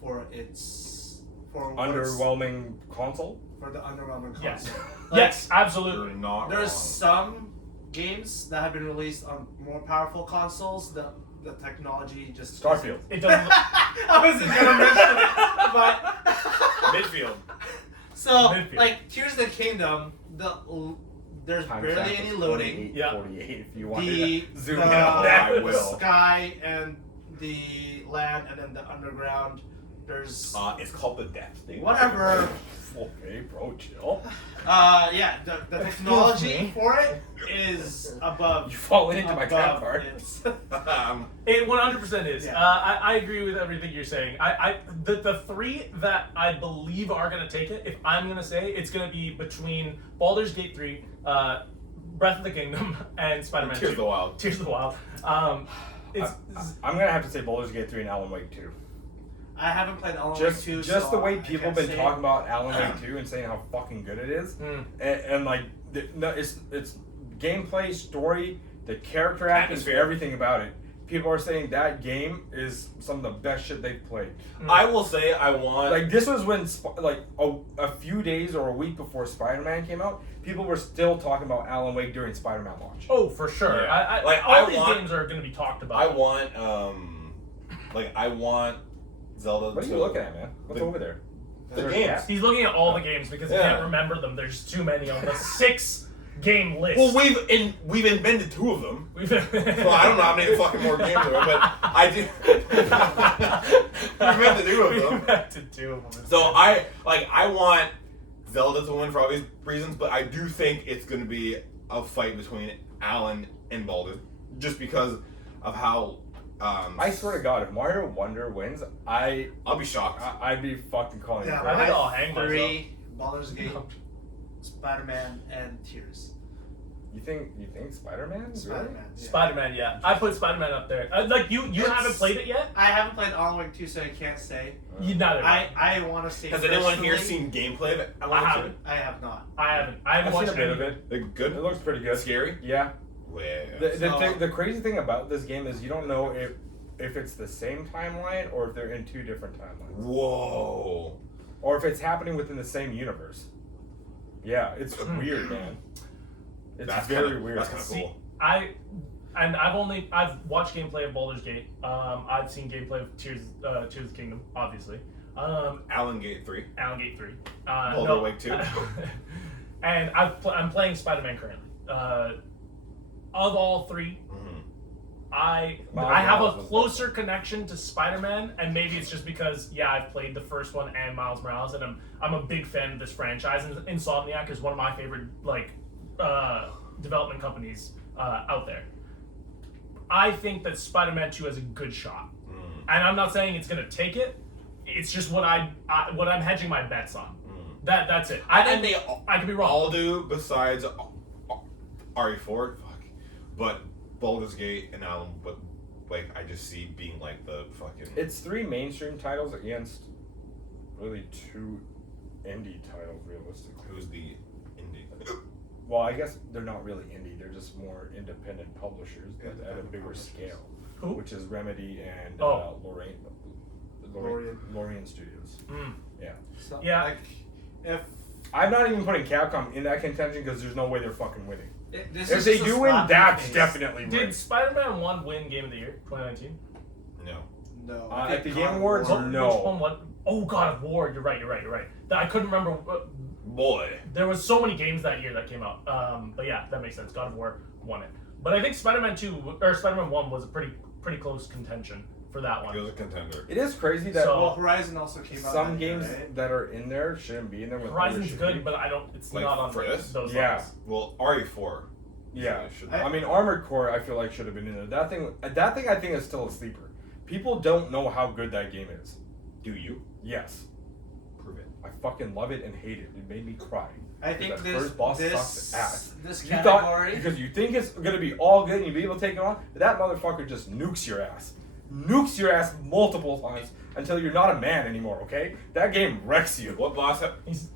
for its Underwhelming console. for the underwhelming console. Yes. Like, Yes, You're absolutely. not There's wrong. some games that have been released on more powerful consoles. The technology just Starfield. It doesn't. I wasn't gonna mention it, but Midfield. so Midfield. like Tears of the Kingdom, there's Time barely travel any is loading. 48, Yeah. 48 if you want The to zoom the, in on I that. will. the sky and the land and then the underground. There's It's called the Depth. Dude. whatever. Okay, bro, chill. Yeah, the technology for it is above. You fall into my trap above card. its- It 100% is. Yeah. I agree with everything you're saying. The 3 that I believe are going to take it, if I'm going to say, it's going to be between Baldur's Gate 3, Breath of the Kingdom, and Spider-Man 2. Tears of the Wild. Tears of the Wild. I'm gonna have to say Baldur's Gate 3 and Alan Wake 2. I haven't played Alan Wake 2, Just so the way I people can't have been say talking about Alan Wake 2 and saying how fucking good it is, and like no, it's gameplay, story, the character acting, Atmosphere. everything about it. people are saying that game is some of the best shit they've played. I will say I want Like this was when a few days or a week before Spider-Man came out, people were still talking about Alan Wake during Spider-Man launch. Oh, for sure. Yeah. All I these want- games are going to be talked about. I want I want Zelda. What are you looking at, man? What's The- over there? the Is there a games. cat? He's looking at all the games because he Yeah. can't remember them. There's too many on the 6-game list. Well, we've invented 2 of them. So Well, I don't know how many fucking more games there are, but I do. We've invented 2 of them. Invented 2 of them. So I want Zelda to win for obvious reasons, but I do think it's going to be a fight between Alan and Baldur, just because of how. I swear to God, if Mario Wonder wins, I'll be shocked. I'd be fucking calling Yeah, it. I think right. I'll hang myself. 3, Baldur's Gate, Spider-Man, and Tears. You think Spider-Man? Really? Spider-Man. Yeah. Spider-Man, yeah. I put Spider-Man up there. Like, you haven't played it yet? I haven't played Alan Wake 2, so I can't say. You neither. I want to say. Has anyone here personally, seen gameplay of it? I haven't. I have not. I haven't I've seen watched a bit any- of it. Like, good. It looks pretty good. Scary. Yeah. Well, The crazy thing about this game is you don't know if it's the same timeline or if they're in 2 different timelines. Whoa. Or if it's happening within the same universe. Yeah, it's weird, man. It's That's very kinda, weird. That's kind of See, cool. I've watched gameplay of Baldur's Gate. I've seen gameplay of Tears of the Kingdom, obviously. Alan Gate 3. Alan Gate 3. Baldur Wake 2. And I'm playing Spider-Man currently. Of all 3, I have a Morales was closer connection to Spider-Man, and maybe it's just because I've played the first one and Miles Morales, and I'm a big fan of this franchise. And Insomniac is one of my favorite development companies out there. I think that Spider-Man 2 has a good shot, and I'm not saying it's gonna take it. It's just what I'm hedging my bets on. That's it. I think they I could be wrong. all do besides RE4. Fuck. But Baldur's Gate and Alan Wake, I just see being like the fucking. It's 3 mainstream titles against really 2 indie titles, realistically. Who's the indie? Well, I guess they're not really indie. They're just more independent publishers, but at a bigger scale. Who? Which is Remedy and Lorien. Lorien Studios. Yeah. So, Yeah. Like, if I'm not even putting Capcom in that contention because there's no way they're fucking winning. this If is they just a do win, slap in the that's face. definitely Did winning. Spider-Man 1 win Game of the Year 2019? No. No. At the God Game of Awards, War. no. Which one won? Oh, God of War. You're right. I couldn't remember. Boy. There was so many games that year that came out. But yeah, that makes sense. God of War won it. But I think Spider-Man 2 or Spider-Man 1 was a pretty close contention for that He one. was a contender. It is crazy that So- Well, Horizon also came out. some that year, games right? that are in there shouldn't be in there. When Horizon's others should good, be. but I don't. It's Like, not on for this? those Yeah. levels. Well, RE4. Yeah, Should I mean, Armored Core, I feel like should have been in there. That thing, I think is still a sleeper. People don't know how good that game is. Do you? Yes, Prove it. I fucking love it and hate it. It made me cry. I think that this first boss this sucks ass. this You thought category. because you think it's gonna be all good and you'll be able to take it on, but that motherfucker just nukes your ass multiple times until you're not a man anymore. Okay, that game wrecks you. What boss?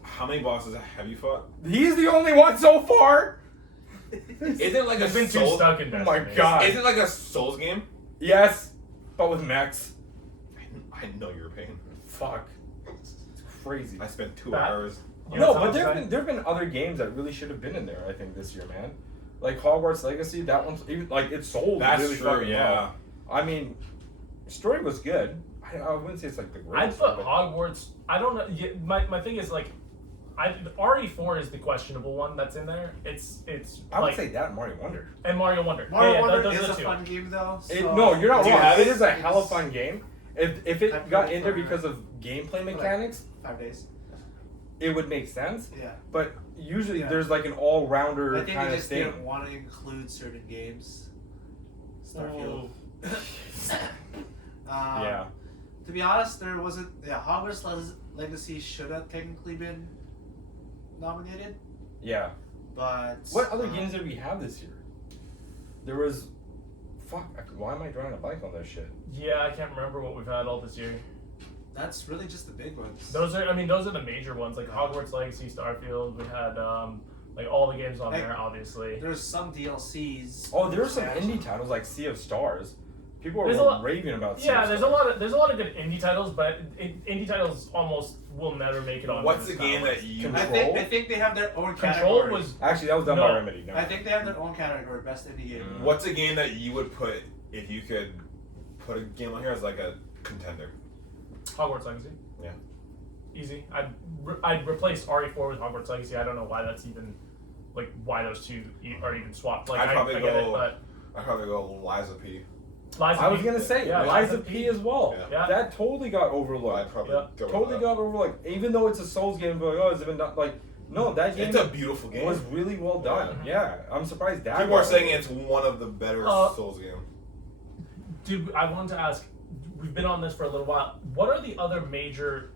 How many bosses have you fought? He's the only one so far. Is it like a I've been too Souls? stuck in Oh my Destiny. God. Is it like a Souls game? Yes, but with mechs. I know you're pain. Fuck, it's crazy. I spent 2 That- hours. You No, know but what I'm saying? there've been other games that really should have been in there. I think this year, man, like Hogwarts Legacy. That one's even like it sold That's really true. fucking Yeah. well. I mean, story was good. I wouldn't say it's like the I'd greatest. put but Hogwarts. I don't know. Yeah, my thing is like, RE4 is the questionable one that's in there. It's I would like say that Mario Wonder. and Mario Wonder. Mario Yeah, Wonder those is are the a two. fun game though. It, So no, you're not Do you wrong. have It it? is a hella fun game. If it I've got played in there for- because of gameplay mechanics, 5 days. it would make sense. Yeah. But usually Yeah. there's like an all rounder I think kind they of just thing. didn't want to include certain games. Starfield. Ooh. Yeah. To be honest, there wasn't. Yeah, Hogwarts Legacy should have technically been nominated, Yeah. but What other games did we have this year? There was. Fuck. Why am I drawing a blank on this shit? Yeah, I can't remember what we've had all this year. That's really just the big ones. Those are the major ones like Hogwarts Legacy, Starfield. We had like all the games on Like- there, obviously. There's some DLCs. Oh, there were some Yeah. indie titles like Sea of Stars. People There's a are lot- raving about. Yeah, Sea there's a lot of good indie titles, but indie titles almost will never make it on. What's the this game kind of that list. you? Control? I think they have their own Control category. was Actually, that was done No. by Remedy. No. I think they have their own category, best indie game. What's a game that you would put if you could put a game on here as like a contender? Hogwarts Legacy. Yeah. Easy. I'd replace RE4 with Hogwarts Legacy. I don't know why that's even like why those two are even swapped. Like I'd probably I get it, go- but I'd probably go Liza P. Liza I was P- gonna say yeah, Liza P as well. Yeah. Yeah. That totally got I'd overlooked. probably Yeah. go with Totally that. got overlooked. Even though it's a Souls game, but like, oh, it's been done. Like, no, that game It's a beautiful game. was really well done. Yeah, I'm surprised that. People are got saying overlooked. it's one of the better Souls games. Dude, I wanted to ask. We've been on this for a little while. What are the other major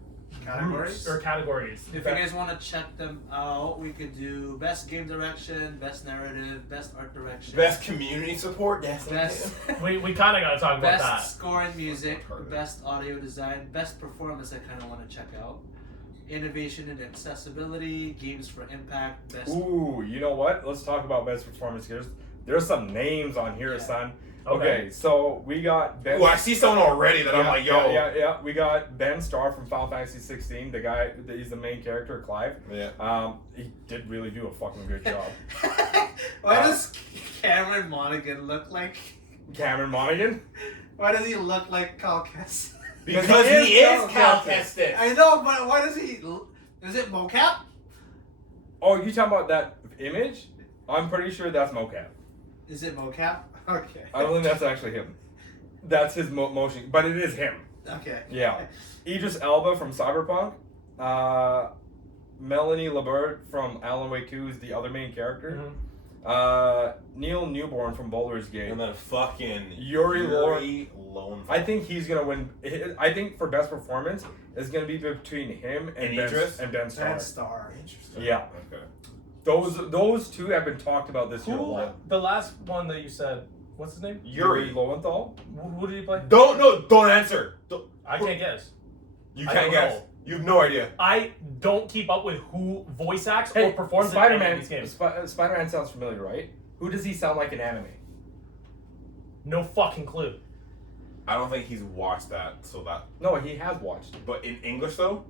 Categories? groups or categories? If you guys want to check them out, we could do best game direction, best narrative, best art direction, Best community support. best, we kind of got to talk about best that. score and music, Part of it. best audio design, best performance. I kind of want to check out. Innovation and accessibility, games for impact, best. Ooh, you know what? Let's talk about best performance. There's some names on here, Yeah. son. Okay. Okay, so we got Ben. Ooh, I see someone already that I'm like, yo. Yeah. We got Ben Starr from Final Fantasy 16. The guy, he's the main character, Clive. Yeah. He did really do a fucking good job. Why does Cameron Monaghan look like? Cameron Monaghan. Why does he look like Cal Kestis? Because he he is is Cal Cal Kestis. I know, but why does he? Is it mocap? Oh, you talking about that image? I'm pretty sure that's mocap. Is it mocap? Okay. I don't think that's actually him. That's his motion, but it is him. Okay. Yeah. Idris Elba from Cyberpunk. Melanie Labert from Alan Wake 2 is the other main character. Mhm. Neil Newborn from Baldur's Gate. And then fucking Yuri Lowenthal. I think he's gonna win. I think for best performance, it's gonna be between him and Idris? Ben Starr. And Star. Interesting. Yeah. Okay. Those two have been talked about this year a Who? lot. The last one that you said. What's his name? Yuri. Lowenthal. Who did he play? Don't answer. I can't guess. You I can't don't guess. know. You have no idea. I don't keep up with who voice acts Hey, or performs in any Spider-Man. of these games. Spider-Man sounds familiar, right? Who does he sound like in anime? No fucking clue. I don't think he's watched that, so that. No, he has watched. But in English though,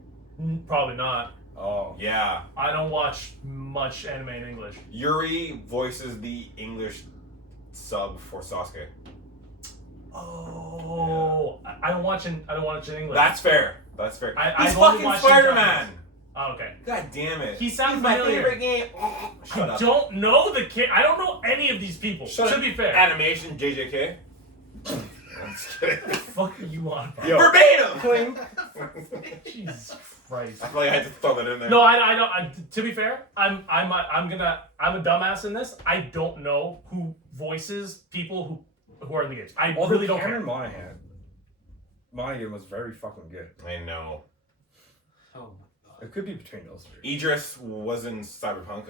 Probably not. Oh. yeah, I don't watch much anime in English. Yuri voices the English sub for Sasuke. Oh, I don't watch in English. That's fair. That's fair. I- He's I've only fucking watched in Spider-Man. Oh, okay. God damn it. He sounds He's my familiar. favorite game. Shut I up. don't know the kid. I don't know any of these people. Shut Should up. be fair. Animation JJK. I'm just kidding. What the fuck are you on? Bro? Yo. Verbatim. Jesus Christ. I feel like I had to throw that in there. No, I don't. To be fair, I'm a dumbass in this. I don't know who voices people who are in the games. I really don't Cameron care. Monaghan was very fucking good. I know. Oh my god. It could be between those three. Idris was in Cyberpunk.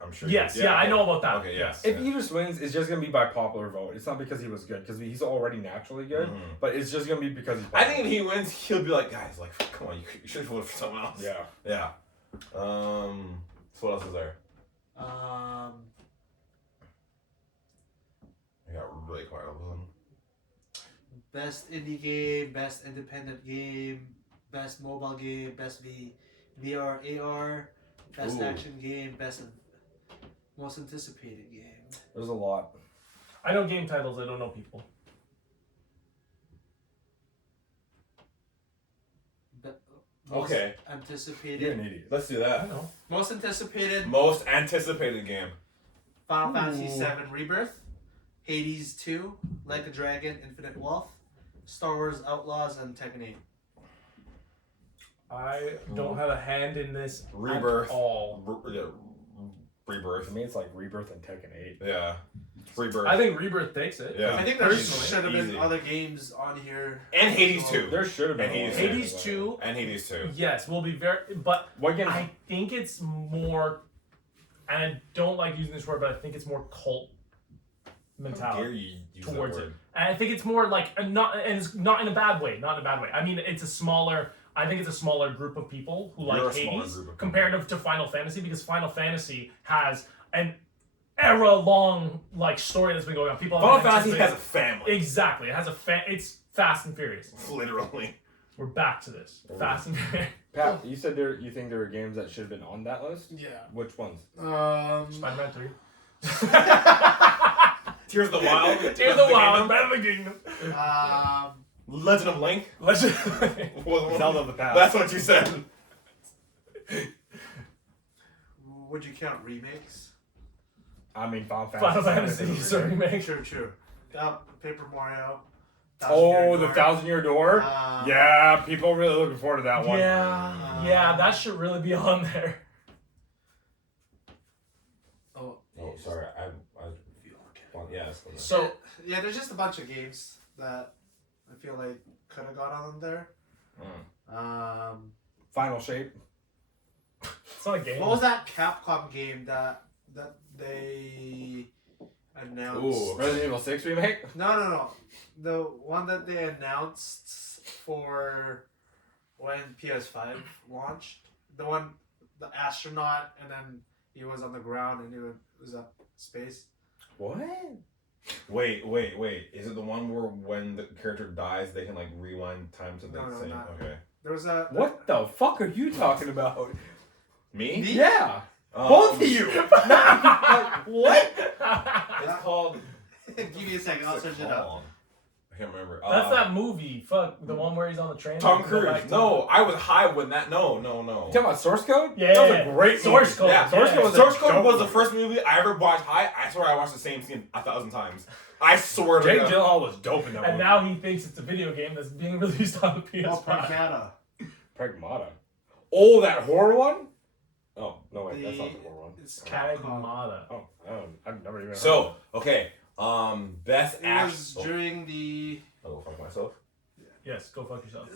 I'm sure. Yes, yeah, I know about that. Okay, yes. If Idris wins, it's just gonna be by popular vote. It's not because he was good, because he's already naturally good. Mhm. But it's just gonna be because he's I popular. think if he wins, he'll be like, guys, like, come on, you should have voted for someone else. Yeah. Yeah. So what else is there? Um. I got really quiet all of a sudden. Best indie game, best independent game, best mobile game, best VR AR, best Ooh. action game, best most anticipated game. There's a lot. I know game titles. I don't know people. Be- most Okay. You're Anticipated. an idiot. Let's do I that. know. Most anticipated. Most anticipated game. Final Fantasy Ooh. VII Rebirth, Hades 2, Like a Dragon, Infinite Wealth, Star Wars Outlaws, and Tekken 8. I don't have a hand in this Rebirth. at all. Rebirth. For me, it's like Rebirth and Tekken 8. Yeah. Rebirth. I think Rebirth takes it. Yeah. I think there Personally, should have been easy. other games on here. And Hades So- 2. There should have been. And a lot of Hades games. 2. And Hades 2. Yes, will be very. But What games? I think it's more, and I don't like using this word, but I think it's more cult How mentality dare you use towards that it. word? And I think it's more like and it's not in a bad way. Not in a bad way. I mean, it's a smaller. I think it's a smaller group of people who You're like a smaller Hades group of people. comparative to Final Fantasy, because Final Fantasy has and era-long like story that's been going on. People Final have been Fantasy has a anticipating- family. exactly. It has it's Fast and Furious. Literally. We're back to this. Fast and Furious. Pat, you said you think there were games that should have been on that list? Yeah. Which ones? Spider-Man 3. Tears of the Wild. Tears of the Wild. Battle of the Kingdom. Legend of Link. Legend. Zelda of the Past. That's what you said. Would you count remakes? I mean, Final Final Fantasy is a remake. True. Paper Mario. Oh, the Thousand Year Door? Yeah, people are really looking forward to that one. Yeah, that should really be on there. Oh, sorry. Yeah. So yeah, there's just a bunch of games that I feel like could have got on there. Final Shape. it's not a game. What was that Capcom game that they announced? Ooh. Resident Evil 6 remake? No. The one that they announced for when PS5 launched. The astronaut, and then he was on the ground and it was up space. What? Wait. Is it the one where when the character dies, they can like rewind time to the No, same? not. Okay. There was a What the fuck are you talking about? Me? Yeah. Both of you. What? It's called. Give me a second, I'll what's search it it up. called? I can't remember. That's that movie. Fuck, the one where he's on the train. Tom Go back Cruise. to- No, I was high when that. No. You talking about Source Code? Yeah. That was a great Source movie. Code. Yeah, Source Code was a Source Code dope was the movie. first movie I ever watched high. I swear I watched the same scene 1,000 times. I swear to Jake God. Gyllenhaal was dope in that And movie. now he thinks it's a video game that's being released on the Oh, PS5. Pragmata. Pragmata. Oh, that horror one? Oh, no, wait, that's not the horror one. It's Capcom. Pragmata. Oh, I've never even heard of So, okay. Best It action. was during the. Oh, fuck myself. Yes, go fuck yourself.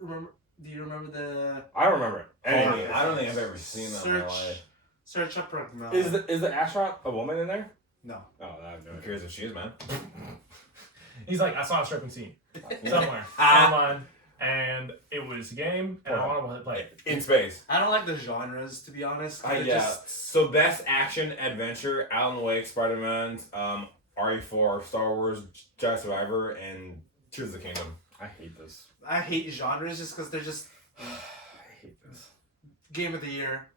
Do you remember the it. I remember it. Anyway, Anyway, I don't think I've ever seen that in my search? life. Search up Pragmata. is the astronaut a woman in there? No. Oh, that Who cares if she is, man? He's like, I saw a stripping scene somewhere Ah. online, and it was a game, and I want to play it. In space. I don't like the genres, to be honest. They're Yeah. just- So best action adventure: Alan Wake, Spider-Man, RE4, Star Wars, Jedi Survivor, and Tears of the Kingdom. I hate this. I hate genres just because they're just I hate this. game of the year.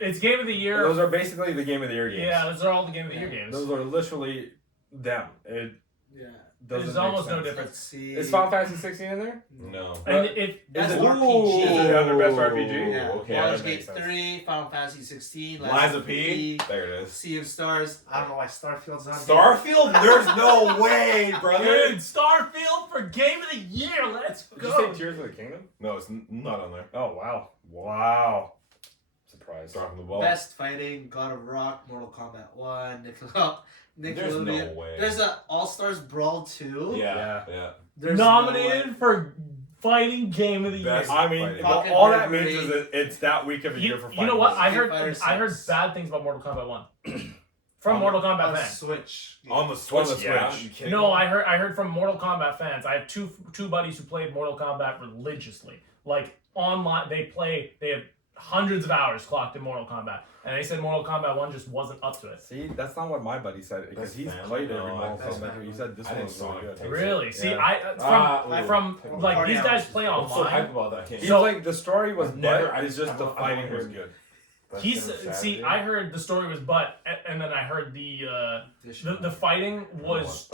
It's game of the year. Those are basically the Game of the Year games. Yeah, those are all the game of the year games. Those are literally them. It Yeah. doesn't There's make almost no sense. difference. Let's see. Is Final Fantasy 16 in there? No. And if Best it- RPG. Is it under Best RPG? Yeah. Okay, Baldur's that Gate makes sense. 3, Final Fantasy 16, Liza P. There it is. Sea of Stars. I don't know why Starfield's on. Starfield? There's no way, brother. dude, Starfield for game of the year. Let's Did you go. say Tears of the Kingdom? No, it's not on there. Oh, wow. Wow. Surprise. Dropping the ball. Best Fighting, God of Rock, Mortal Kombat 1, Nickelodeon. There's no way. There's a All Stars Brawl 2. Yeah. There's Nominated for fighting game of the year. Best- I mean, Fighting. well, Pocket all that Memory. means is that it's that week of the year for You know what? I fighting heard Street Fighter I heard 6. bad things about Mortal Kombat 1. From On- Mortal On Kombat fans. Switch. On the Switch, On the yeah. Switch. You kidding No, me? I heard from Mortal Kombat fans. I have two buddies who played Mortal Kombat religiously. Like online, they have hundreds of hours clocked in Mortal Kombat, and they said Mortal Kombat 1 just wasn't up to it. See, that's not what my buddy said because Best he's family? played every No, Mortal best Kombat. family. He said this I one didn't was saw really it. good. Really? See, Yeah. from ooh. like these guys play I'm so hyped online. about that game. He's So- like the story was Never- bad. It's just the I'm fighting was heard- good. See, I heard the story was and then I heard the fighting was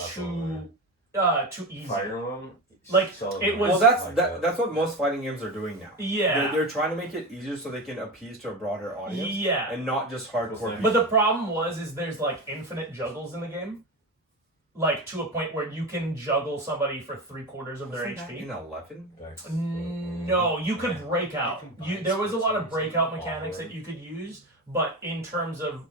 that's too easy. Fire Emblem. Like, Selling it them was- Well, that's like that's what most fighting games are doing now. Yeah, They're trying to make it easier so they can appease to a broader audience yeah. and not just hardcore. But the problem is there's like infinite juggles in the game, like to a point where you can juggle somebody for 3/4 of their Isn't that HP. in 11? No, you could break out. You can buy There was a lot of skills. breakout mechanics that you could use, but in terms of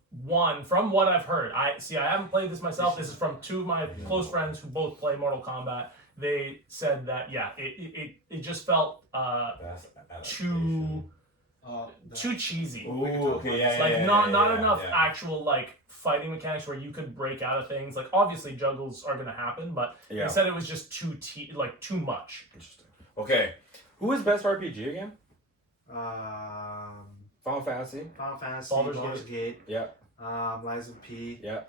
from what I've heard, I haven't played this myself. This is from two of my close friends who both play Mortal Kombat. They said that it just felt too cheesy. Ooh, okay, yeah, Like yeah, not yeah, enough yeah. actual like fighting mechanics where you could break out of things. Like obviously juggles are gonna happen, but Yeah. they said it was just too much. Interesting. Okay. Who is best RPG again? Final Final Fantasy. Fantasy, Baldur's Baldur's Gate. Yeah. Liza P. Yeah.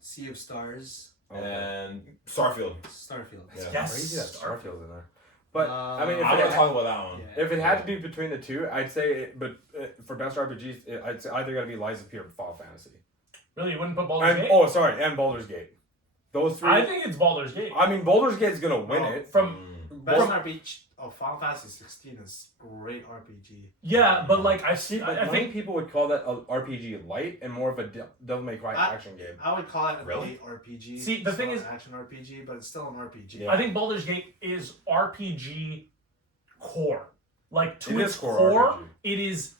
Sea of Stars. And Starfield. Starfield. Yeah. Yes. Crazy that Starfield's in there. But I mean, if I'm it, gonna talk about that one. Yeah. if it had to be between the two, I'd say. For best RPGs, I'd say either gotta be Liza P or Final Fantasy. Really, you wouldn't put Baldur's Gate? And Baldur's Gate. Those three. I think it's Baldur's Gate. I mean, Baldur's Gate's gonna win it. From Best RPG. Oh, Final Fantasy 16 is great RPG. yeah, but like I've seen, But I many think people would call that a RPG light and more of a Devil May Cry I- action game. I would call it an Really? elite RPG. See, the It's thing not is- an action RPG, but it's still an RPG. Yeah. I think Baldur's Gate is RPG core. Like to It its is core core, RPG. it is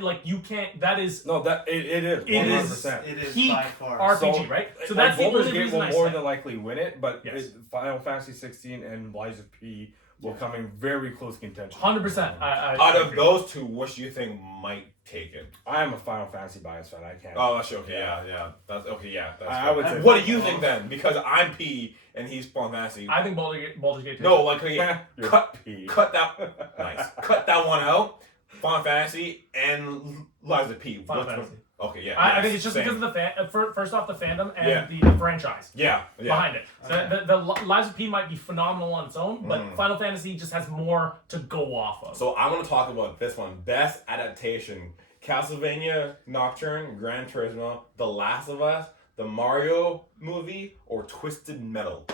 like you can't. That is No, that it is It is- 100%. It is Peak by far. RPG, So, right? So Like, that's the Baldur's only Gate reason will I more say. than likely win it, but Yes. Final Fantasy 16 and Liza P will come in very close contention. 100%. Out of those two, which do you think might take it? I am a Final Fantasy bias fan. I can't. Oh, that's okay. Yeah. That's okay. Yeah, that's. I fair. would say- What do you think then? Because I'm P and he's Final Fantasy. I think Baldur's Gate. No, like okay, You're cut P. that. Nice. Cut that one out. Final Fantasy and Liza P. Final Which one? Fantasy. Okay, yeah. I yes, think it's just same. because of the first off the fandom and Yeah. the franchise Yeah. behind it. So Okay. the Liza P might be phenomenal on its own, but Mm. Final Fantasy just has more to go off of. So I want to talk about this one. Best adaptation: Castlevania, Nocturne, Gran Turismo, The Last of Us, the Mario movie, or Twisted Metal.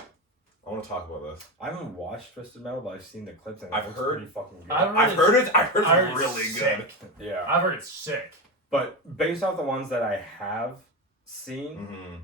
I want to talk about this. I haven't watched Twisted Metal, but I've seen the clips and I've it's heard- pretty fucking good. I've heard I've heard it's I heard really it's good. sick. Yeah. I've heard it's sick. But based off the ones that I have seen, Mm-hmm.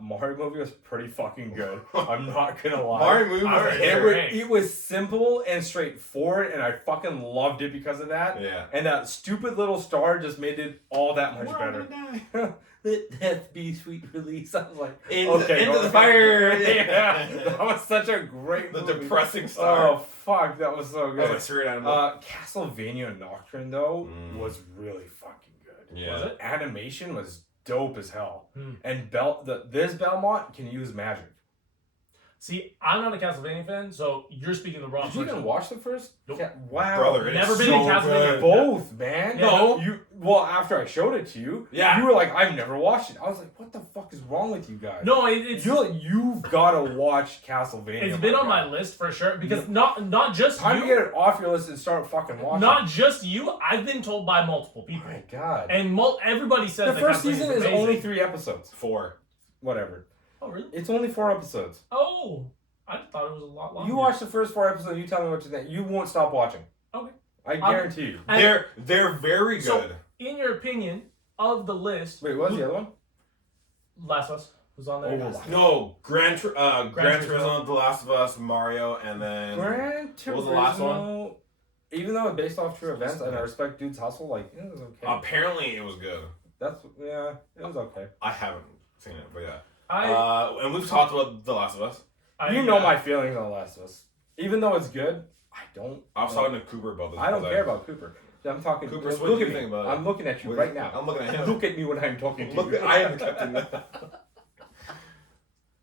Mario movie was pretty fucking good. I'm not gonna lie. Mario movie I was a heard hit. it. It was simple and straightforward, and I fucking loved it because of that. Yeah. And that stupid little star just made it all that much better. Let death be sweet release. I was like, Into the okay. fire. Yeah, that was such a great The movie. depressing star. Oh fuck, that was so That was good. a spirit animal. Castlevania Nocturne though Mm. was really fucking good. Yeah. Was it? Animation was dope as hell. Hmm. And this Belmont can use magic. See, I'm not a Castlevania fan, so you're speaking the wrong Did you even person. watch the first? Nope. Wow. Brother, it Never is been so in Castlevania. good. Both, man. No. Well, after I showed it to you, Yeah. you were like, I've never watched it. I was like, what the fuck is wrong with you guys? No, it's You've got to watch Castlevania. it's been on my God. list for sure because not just Time you, to get it off your list and start fucking watching. not just you. I've been told by multiple Oh people, my god. and everybody says The that first Castlevania season is amazing. only 3 episodes. 4. Whatever. Oh really? It's only 4 episodes. Oh, I thought it was a lot longer. You watch the first 4 episodes, you tell me what you think. You won't stop watching. Okay. I guarantee you. And- They're very So- good. In your opinion, of the list, Wait, what was the other one? Last of Us was on there. Oh, No, Gran Turismo, Turismo. The Last of Us, Mario, and then Gran what was the last one? Turismo, even though it's based off true events, and I respect Dude's hustle, like, it was okay. apparently it was good. It was okay. I haven't seen it, but yeah. I, And we've talked about The Last of Us. You know my feelings on The Last of Us. Even though it's good, I don't. I was talking to Cooper about this. I don't because care about Cooper. I'm talking. Cooper, look what do at you me. think about it? I'm looking at you What- right now. I'm looking at him. Look at me when I'm talking to Look, you. I am the captain.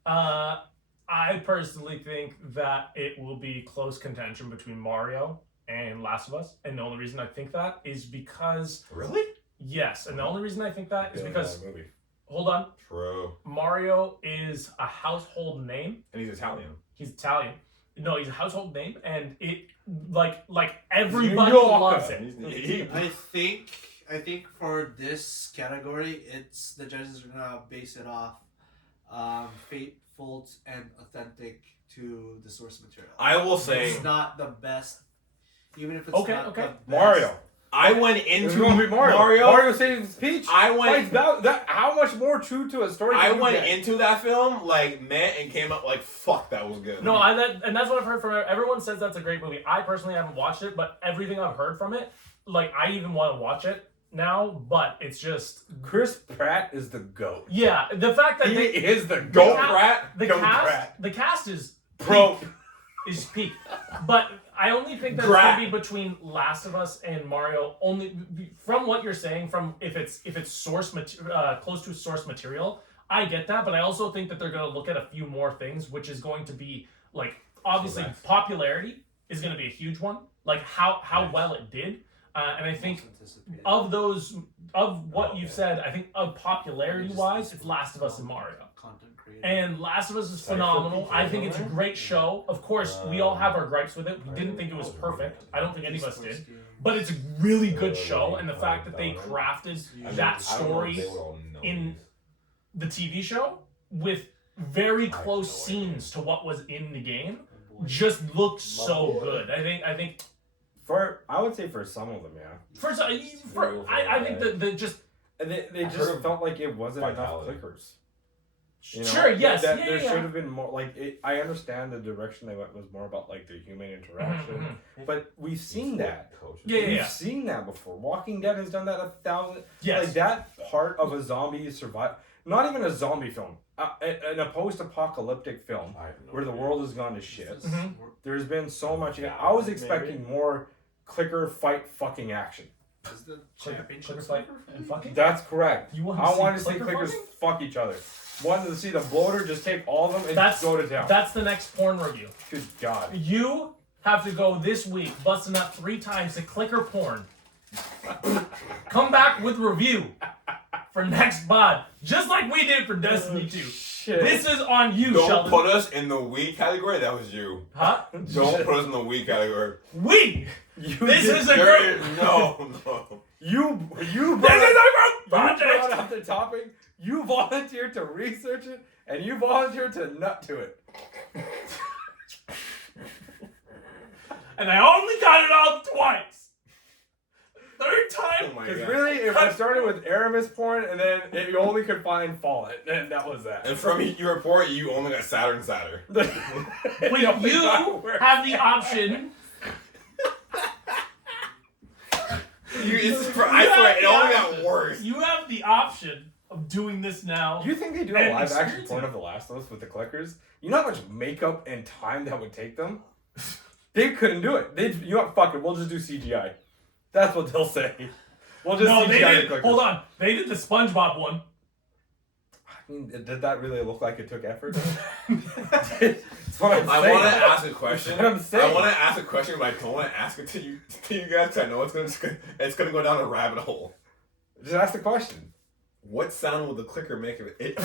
I personally think that it will be close contention between Mario and Last of Us, and the only reason I think that is because Really? yes, and the only reason I think that is Yeah, because that movie. hold on, True. Mario is a household name. And he's Italian. He's Italian. No, he's a household name, and it like everybody New Yorker. loves it. I think for this category, the judges are gonna base it off faithful and authentic to the source material. I will say, It's not the best, even if it's Okay, not okay. the best. Mario. I went It's into going to be Mario. Mario saves Peach. I went. How much more true to a story? I can you went get? into that film like man and came out like fuck. That was good. No, and that's what I've heard from everyone says that's a great movie. I personally haven't watched it, but everything I've heard from it, like I even want to watch it now. But it's just Chris Pratt is the GOAT. yeah, the fact that He they is the Go GOAT. Pratt. the Go cast Pratt. the cast is Bro. is peak. But I only think that it's Grat. gonna be between Last of Us and Mario. Only from what you're saying, from if it's source close to source material, I get that. But I also think that they're gonna look at a few more things, which is going to be like obviously Correct. popularity is gonna be a huge one. Like how Yes. well it did. And I think Most anticipated. of what you've said, I think of popularity-wise, it's Last of Us and Mario. Content creator. And Last of Us is Sorry, phenomenal. for I think it's a great show. Of course, we all have our gripes with it. We didn't think it was perfect. I don't think any of us did. But it's a really good show, and the fact that they crafted that story in the TV show with very close scenes to what was in the game just looked so good. I think I would say for some of them, yeah. I think that just And they just felt like it wasn't enough clickers. You know, sure, yes, there should have been more. Like, I understand the direction they went was more about like the human interaction, but we've seen that. We've seen that before. Walking Dead has done that 1,000. Yes. Like that part of a zombie survive. Not even a zombie film. In a post-apocalyptic film where the world has gone to shit. There's been so much. I was expecting more clicker fight fucking action. Is the championship fight and fucking? That's correct. You I wanted to see clicker clickers fucking? fuck each other. Wanted to see the bloater just take all of them and go to town. That's the next porn review. Good God. You have to go this week, busting up 3 times to clicker porn. Come back with review for next bod, just like we did for Destiny 2. Shit. This is on you, Don't Sheldon. put us in the we category. That was you. Huh? Don't put us in the we category. We. You This did- is a There group. is- No. You This is brought, a group you project. brought up the topic. You volunteered to research it, and you volunteered to nut to it. And I only got it out twice. Third time. Oh my Because God. really, if I started with Aramis porn, and then you only could find Fallen, and that was that. And from your report, you only got sadder and sadder. But you have the option. I swear, it only got worse. You have the option of doing this now. You think they do a And live action experiencing porn of The Last of Us with the clickers? You know how much makeup and time that would take them? They couldn't do it. You know what? Fuck it. We'll just do CGI. That's what they'll say. We'll just No, CGI they the did. clickers. Hold on. They did the SpongeBob one. I mean, did that really look like it took effort? That's what I'm I saying. want to ask a question. That's what I'm saying. I want to ask a question, but I don't want to ask it to you guys because I know it's gonna go down a rabbit hole. Just ask the question. What sound would the clicker make if it?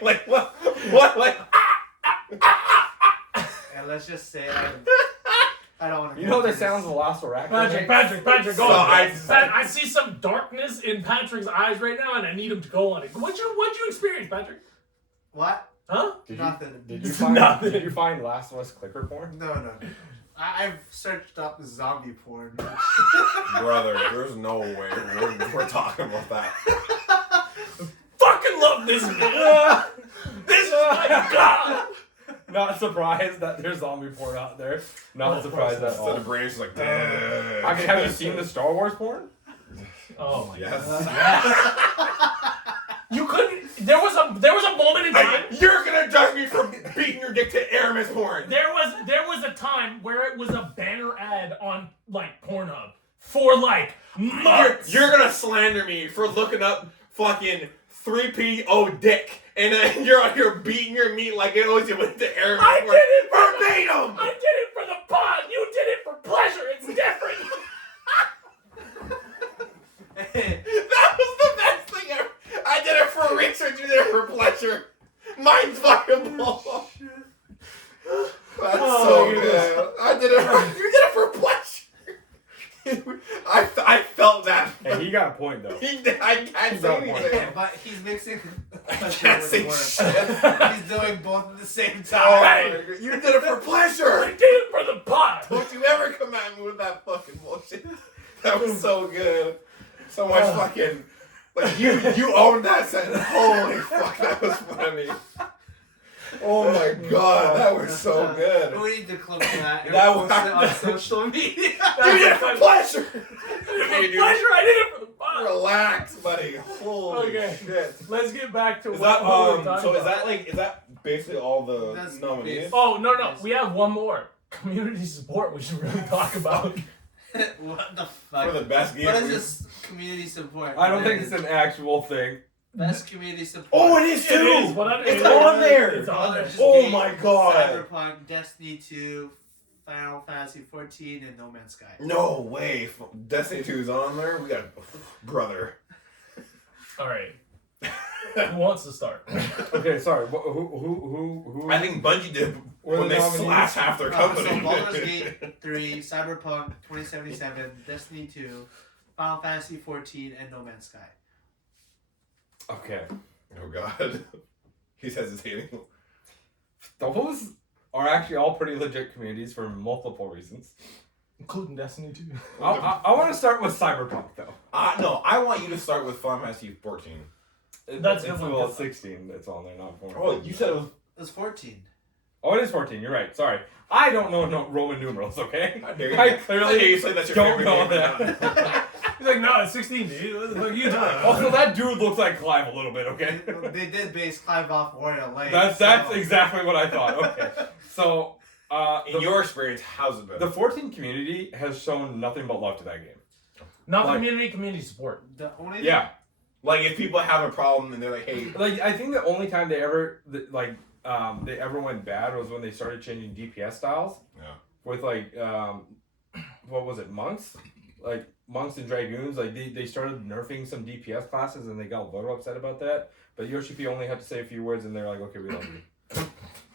like what? And let's just say I don't want to. You know the sounds of Velociraptor Patrick, makes? go So on. I- I see some darkness in Patrick's eyes right now, and I need him to go on it. What'd you experience, Patrick? What? Huh? Nothing. Did you find Nothing. Did you find Last of Us clicker porn? No. I've searched up zombie porn. Brother, there's no way we're talking about that. Fucking love this man. This is my god. Not surprised that there's zombie porn out there. Not surprised at So all. the brain's just like, I mean, have you seen the Star Wars porn? Oh my Yes. god. You couldn't. There was a moment in time. You're gonna judge me for beating your dick to Aramis porn. There was a time where it was a banner ad on like Pornhub for like months. You're gonna slander me for looking up fucking 3PO dick, and then you're out here beating your meat like it always went to Aramis I porn. did it verbatim. I did it for the pod. You did it for pleasure. It's different. That was the best thing ever. I did it for research, you did it for pleasure. Mine's fucking bull. That's so good. You did it for pleasure. I felt that. Hey, he got a point though. I can't say anything. But he's mixing. Can't say words. shit. He's doing both at the same Oh, time. my God. You did it for pleasure. I did it for the pod. Don't you ever come at me with that fucking bullshit. That was so good. So much fucking. Like you owned that sentence. Holy fuck, that was funny. Oh my god, that was so good. We need to clip that and That post was- it on social media. You did it for pleasure. For pleasure. I did it for the pod. Relax, buddy. Holy Okay. shit. Let's get back to Is what that we were talking so? Is about. that like? Is that basically all the That's nominees? Oh no! We have one more. Community support. We should really talk about. What the fuck? For the best game. What is this community support? I don't What think is it's an actual thing. Best community support. Oh, it is too. It is, It's on there. It's on there. Oh my god. Cyberpunk, Destiny 2, Final Fantasy 14, and No Man's Sky. No way. Destiny 2 is on there. We got brother. All right. Who wants to start? Okay, sorry. Who? I think Bungie did Were when the they nominees? slashed half their company. So Baldur's Gate 3, Cyberpunk 2077, Destiny 2, Final Fantasy 14, and No Man's Sky. Okay. Oh god. He's hesitating. Those are actually all pretty legit communities for multiple reasons. Including Destiny 2. I want to start with Cyberpunk though. No, I want you to start with Final Fantasy 14. That's it's good one. well 16 that's on there, not 14. Oh, you said it was. It was 14. Oh, it is 14. You're right. Sorry. I don't know Roman numerals. Okay. How dare you? I How dare clearly you say that's your don't favorite know game? that. He's like, no, it's 16, dude. What the fuck are you talking Also, that dude looks like Clive a little bit. Okay. They did base Clive off Warrior Lane. That's so- exactly what I thought. Okay. So, In your experience, how's it been? the 14 community has shown nothing but love to that game. Not Like- community support. The only Yeah. Like, if people have a problem and they're like, hey, Like, I think the only time they ever they ever went bad was when they started changing DPS styles. Yeah. With like what was it, monks? Like monks and dragoons, like they started nerfing some DPS classes and they got a little upset about that. But Yoshi P only had to say a few words and they're like, okay, we love you.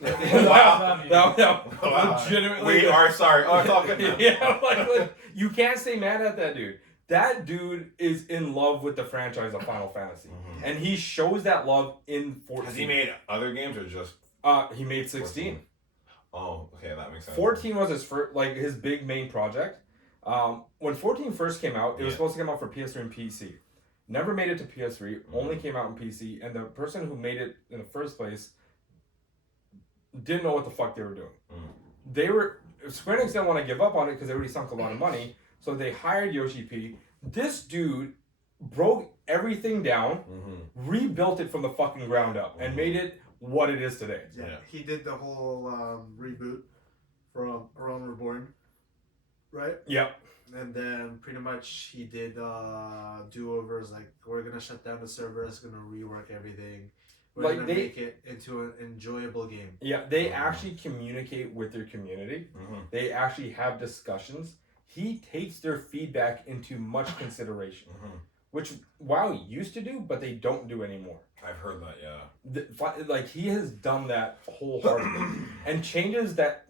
Wow. No, Wow. legitimately. we are sorry. Oh, it's all good now. Yeah, like, you can't stay mad at that dude. That dude is in love with the franchise of Final Fantasy. Mhm. And he shows that love in 14. Has he made other games or just He made 16. 14? Oh, okay, that makes sense. 14 was his first, like his big main project. When 14 first came out, it was Yeah. supposed to come out for PS3 and PC. Never made it to PS3. Only came out in PC. And the person who made it in the first place didn't know what the fuck they were doing. They were Square Enix didn't want to give up on it because they already sunk a lot of money. So they hired Yoshi P. This dude broke everything down, rebuilt it from the fucking ground up, and made it what it is today. Yeah, Yeah. he did the whole reboot from Realm Reborn, right? Yep. And then pretty much he did do-overs, like we're gonna shut down the servers, gonna rework everything. We're Like, gonna they- make it into an enjoyable game. Yeah, they actually communicate with their community. They actually have discussions. He takes their feedback into much consideration, which WoW used to do, but they don't do anymore. I've heard that, yeah. Like he has done that wholeheartedly, and changes that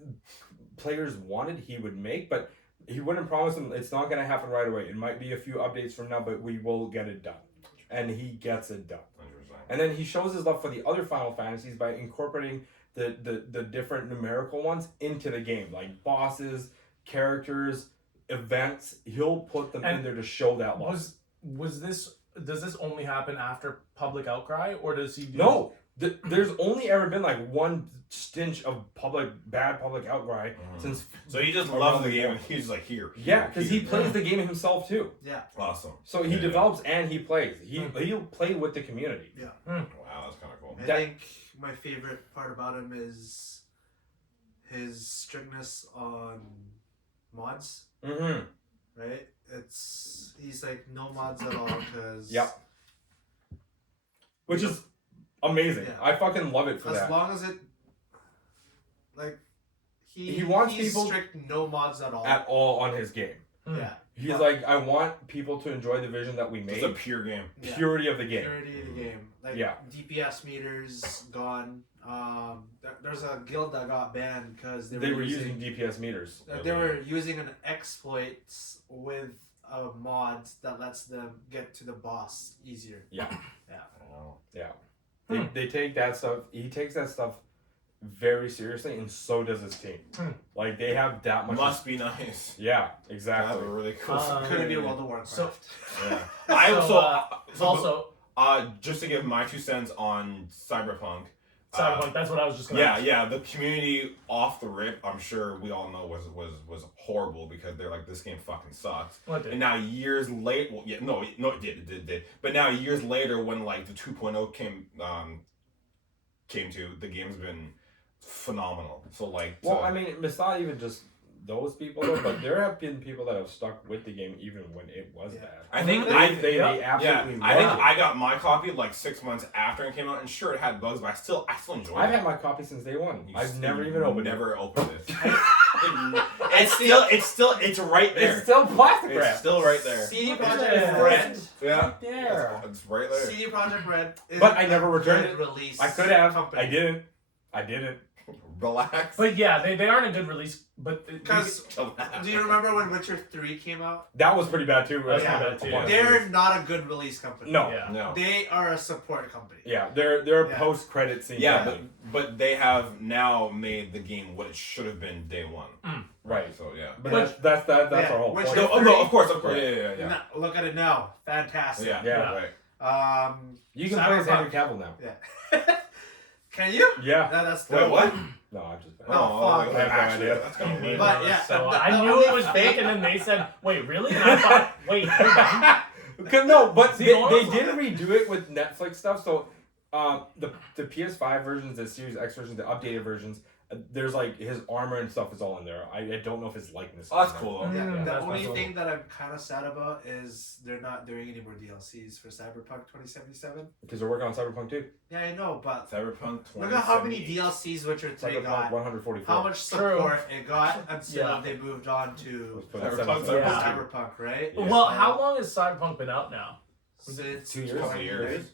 players wanted he would make, but he wouldn't promise them it's not going to happen right away. It might be a few updates from now, but we will get it done, and he gets it done. 100%. And then he shows his love for the other Final Fantasies by incorporating the different numerical ones into the game, like bosses, characters, events. He'll put them in And there to show that love. Does this only happen after public outcry, or does he do No, there's only ever been like one stench of bad public outcry since. So he just around loves the the game world. and he's like, here. Yeah, because he here. plays the game himself too. Yeah. Awesome. So he Yeah. develops and he plays. He'll play with the community. Wow, that's kind of cool. I That- think my favorite part about him is his strictness on mods, Mm-hmm. right? He's like no mods at all because Yep. Which is amazing. Yeah. I fucking love it for as that. long as it like He wants he's people- strict no mods at all. At all on his game. Yeah. He's like, I want people to enjoy the vision that we It's made. a pure game. Yeah. Purity of the game. Purity of the game. Like Yeah. DPS meters gone. There's a guild that got banned because They were using DPS meters. they were using an exploit with a mod that lets them get to the boss easier. Yeah. Oh. Yeah. They take that stuff. He takes that stuff very seriously, and so does his team. Like they have that much. Must be nice. Yeah, That's exactly. a really cool. Could be World of Warcraft. So- Yeah. I So, also, just to give my 2 cents on Cyberpunk. Cyberpunk. That's what I was just gonna. Yeah, ask. yeah. The community off the rip, I'm sure we all know was horrible because they're like, this game fucking sucks. Well, it did. And now years later, well, yeah, no, it did. But now years later, when like the 2.0 came to, the game's been phenomenal. So like, Well, I mean, it's not even just those people though, but there have been people that have stuck with the game even when it was bad. I think They yeah, absolutely I think loved it. I got my copy like 6 months after it came out, and sure, it had bugs, but I still enjoyed I've it. had my copy since day one. You I've still never even opened it. Never opened it. It's right there. It's still plastic wrap. It's still right there. CD Projekt Yeah. Red. Yeah, Right there. it's right there. CD Projekt Red. Is But I never a returned good Release I could have. company. I didn't. I didn't. Relax. But yeah, they aren't a good release. But Because do you remember when Witcher 3 came out? That was pretty bad too. That's Yeah. pretty bad, too. Yeah. They're not a good release company. No. yeah. No. They are a support company. Yeah, they're Yeah. post credit scene. Yeah, company. but they have now made the game what it should have been day one. right. So yeah. But Which- that's Yeah, our whole which point. No, Witcher no, 3? of course. Yeah. Now, look at it now. Fantastic. Yeah, Yeah. right. You can play as Cyberpunk. Henry Cavill now. Yeah. Can you? Yeah. That's Wait, what? No, I'm just. Oh, fuck. I have no actually, idea. that's kind of weird. But yeah, So the- I the knew only- it was fake, and then they said, "Wait, really?" And I thought, "Wait, hold on." Cause no, but See, they honestly- did redo it with Netflix stuff. So, the PS5 versions, the Series X versions, the updated versions, there's like his armor and stuff is all in there. I don't know if his likeness. Oh, is that's in there. cool. Though. Yeah, Mm, the that's only possible. thing that I'm kind of sad about is they're not doing any more DLCs for Cyberpunk 2077. Because they're working on Cyberpunk 2. Yeah, I know, but Cyberpunk 20. look at how many DLCs Witcher 3 Cyberpunk got, 144. how much support it got until Yeah. they moved on to Let's put Cyberpunk, 7. Yeah. Cyberpunk, right? Yeah. Well, So, how long has Cyberpunk been out now? Since 2 years? 20 Years.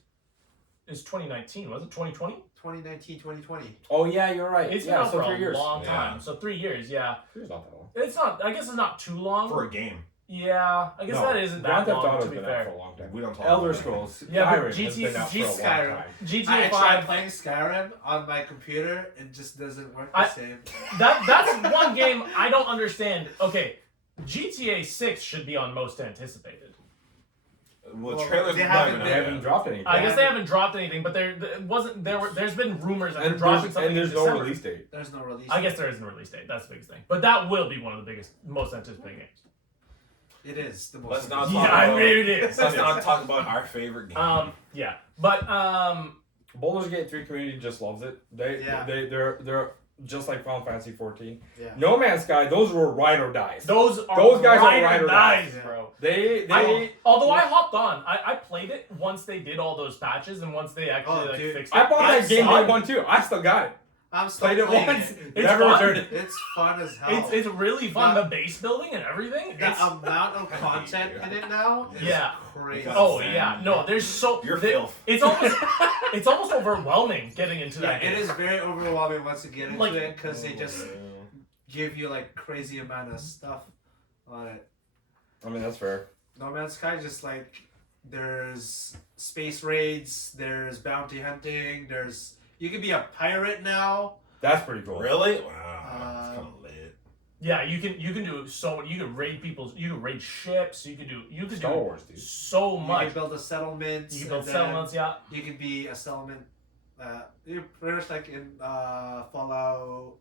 It's 2019, was it 2020? 2019, 2020. Oh yeah, you're right. It's been yeah, out so for 3 a years. long Yeah. time. So 3 years, yeah. It's not that long. It's not. I guess it's not too long. For a game. Yeah, I guess No, that isn't Grand that Theft long. Auto's To be been out fair, for a long time. We don't talk Elder about Scrolls. Yeah, but Skyrim has GT been out for a long Skyrim. time. GTA I tried 5. playing Skyrim on my computer, it just doesn't work I- the same. That's one game I don't understand. Okay, GTA 6 should be on most anticipated. Well, Well, trailers they not haven't even They out haven't yet. dropped anything. I guess they haven't dropped anything, but there's been rumors that they're and dropping there's, something and there's in no December. release date. There's no release. I guess there isn't a release date. That's the biggest thing. But that will be one of the biggest, most anticipated games. It is the most. Let's not Yeah, talk I about. mean it is. Let's not talk about our favorite game. Yeah, but Baldur's Gate 3 community just loves it. They're just like Final Fantasy 14. Yeah. No Man's Sky, those were ride or dies. those guys are ride ride or or dies, die. bro. They Although I hopped on, I played it once they did all those patches and once they actually dude. fixed it. I bought that It's game day fun. one too. I still got it. I'm still Played it playing once. it. It's Never fun. returned it. It's fun as hell. It's really fun. The- The base building and everything. the It's, amount of content in it now is Yeah. crazy. oh yeah, no, there's so You're there- filth. It's almost overwhelming getting into Yeah, that it game. is very overwhelming once you get into Like- it because they just give you like crazy amount of stuff on it. I mean, that's fair. No Man's Sky just like there's space raids, there's bounty hunting, there's you can be a pirate now. That's pretty cool. Really? Wow, that's kind of lit. Yeah, you can do so many. You can raid you can raid ships. You can do Star Wars, dude. so You much. can build a settlement. You can build and then settlements. Yeah, You can be a settlement. You're pretty much like in Fallout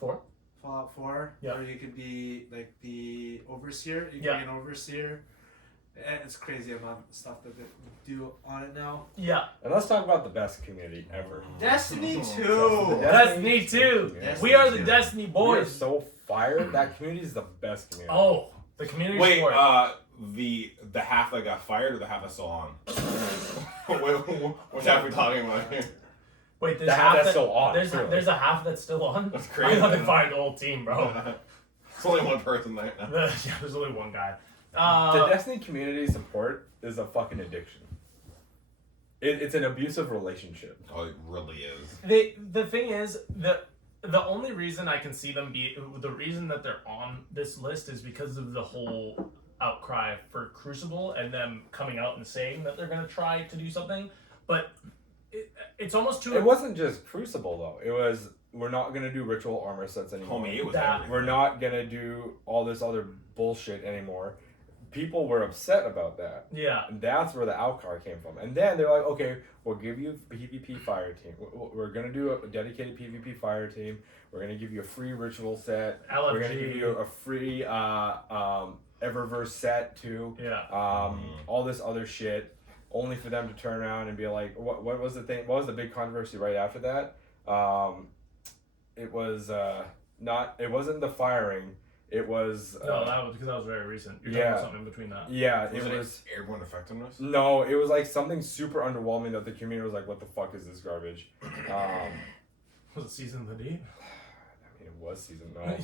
4. 4, Yeah. or you could be like the overseer. You can Yeah. be an overseer. And it's crazy amount of stuff that they do on it now. Yeah. And let's talk about the best community ever. Destiny Oh, 2. Destiny 2. Yeah. We are the Destiny 2. Destiny We are boys. so fired. That community is the best community. Oh, the community Wait, support. the half that got fired or the half that's still on? Wait, which half are we talking about here? Wait, there's the half that's still on, There's clearly. there's a half that's still on. That's I crazy. thought they fired the whole team, bro. It's only one person right now. Yeah, there's only one guy. The Destiny community support is a fucking addiction. It's an abusive relationship. Oh, it really is. The thing is the only reason I can see them the reason that they're on this list is because of the whole outcry for Crucible and them coming out and saying that they're gonna try to do something, but it's almost too. It wasn't just Crucible though. It was we're not gonna do ritual armor sets anymore. Homie, it was That- everything. We're not gonna do all this other bullshit anymore. People were upset about that. Yeah. And that's where the outcry came from. And then they're like, okay, we'll give you a PvP fire team. We're going to do a dedicated PvP fire team. We're going to give you a free ritual set. LFG. We're going to give you a free Eververse set too. Yeah. All this other shit. Only for them to turn around and be like, what was the thing? What was the big controversy right after that? It was It wasn't the firing. It was. No, that was because that was very recent. You're yeah. talking about something in between that. Yeah, Was it it was. airborne effectiveness? No, it was like something super underwhelming that the community was like, "What the fuck is this garbage?" Was it Season of the Deep? I mean, it was season. No,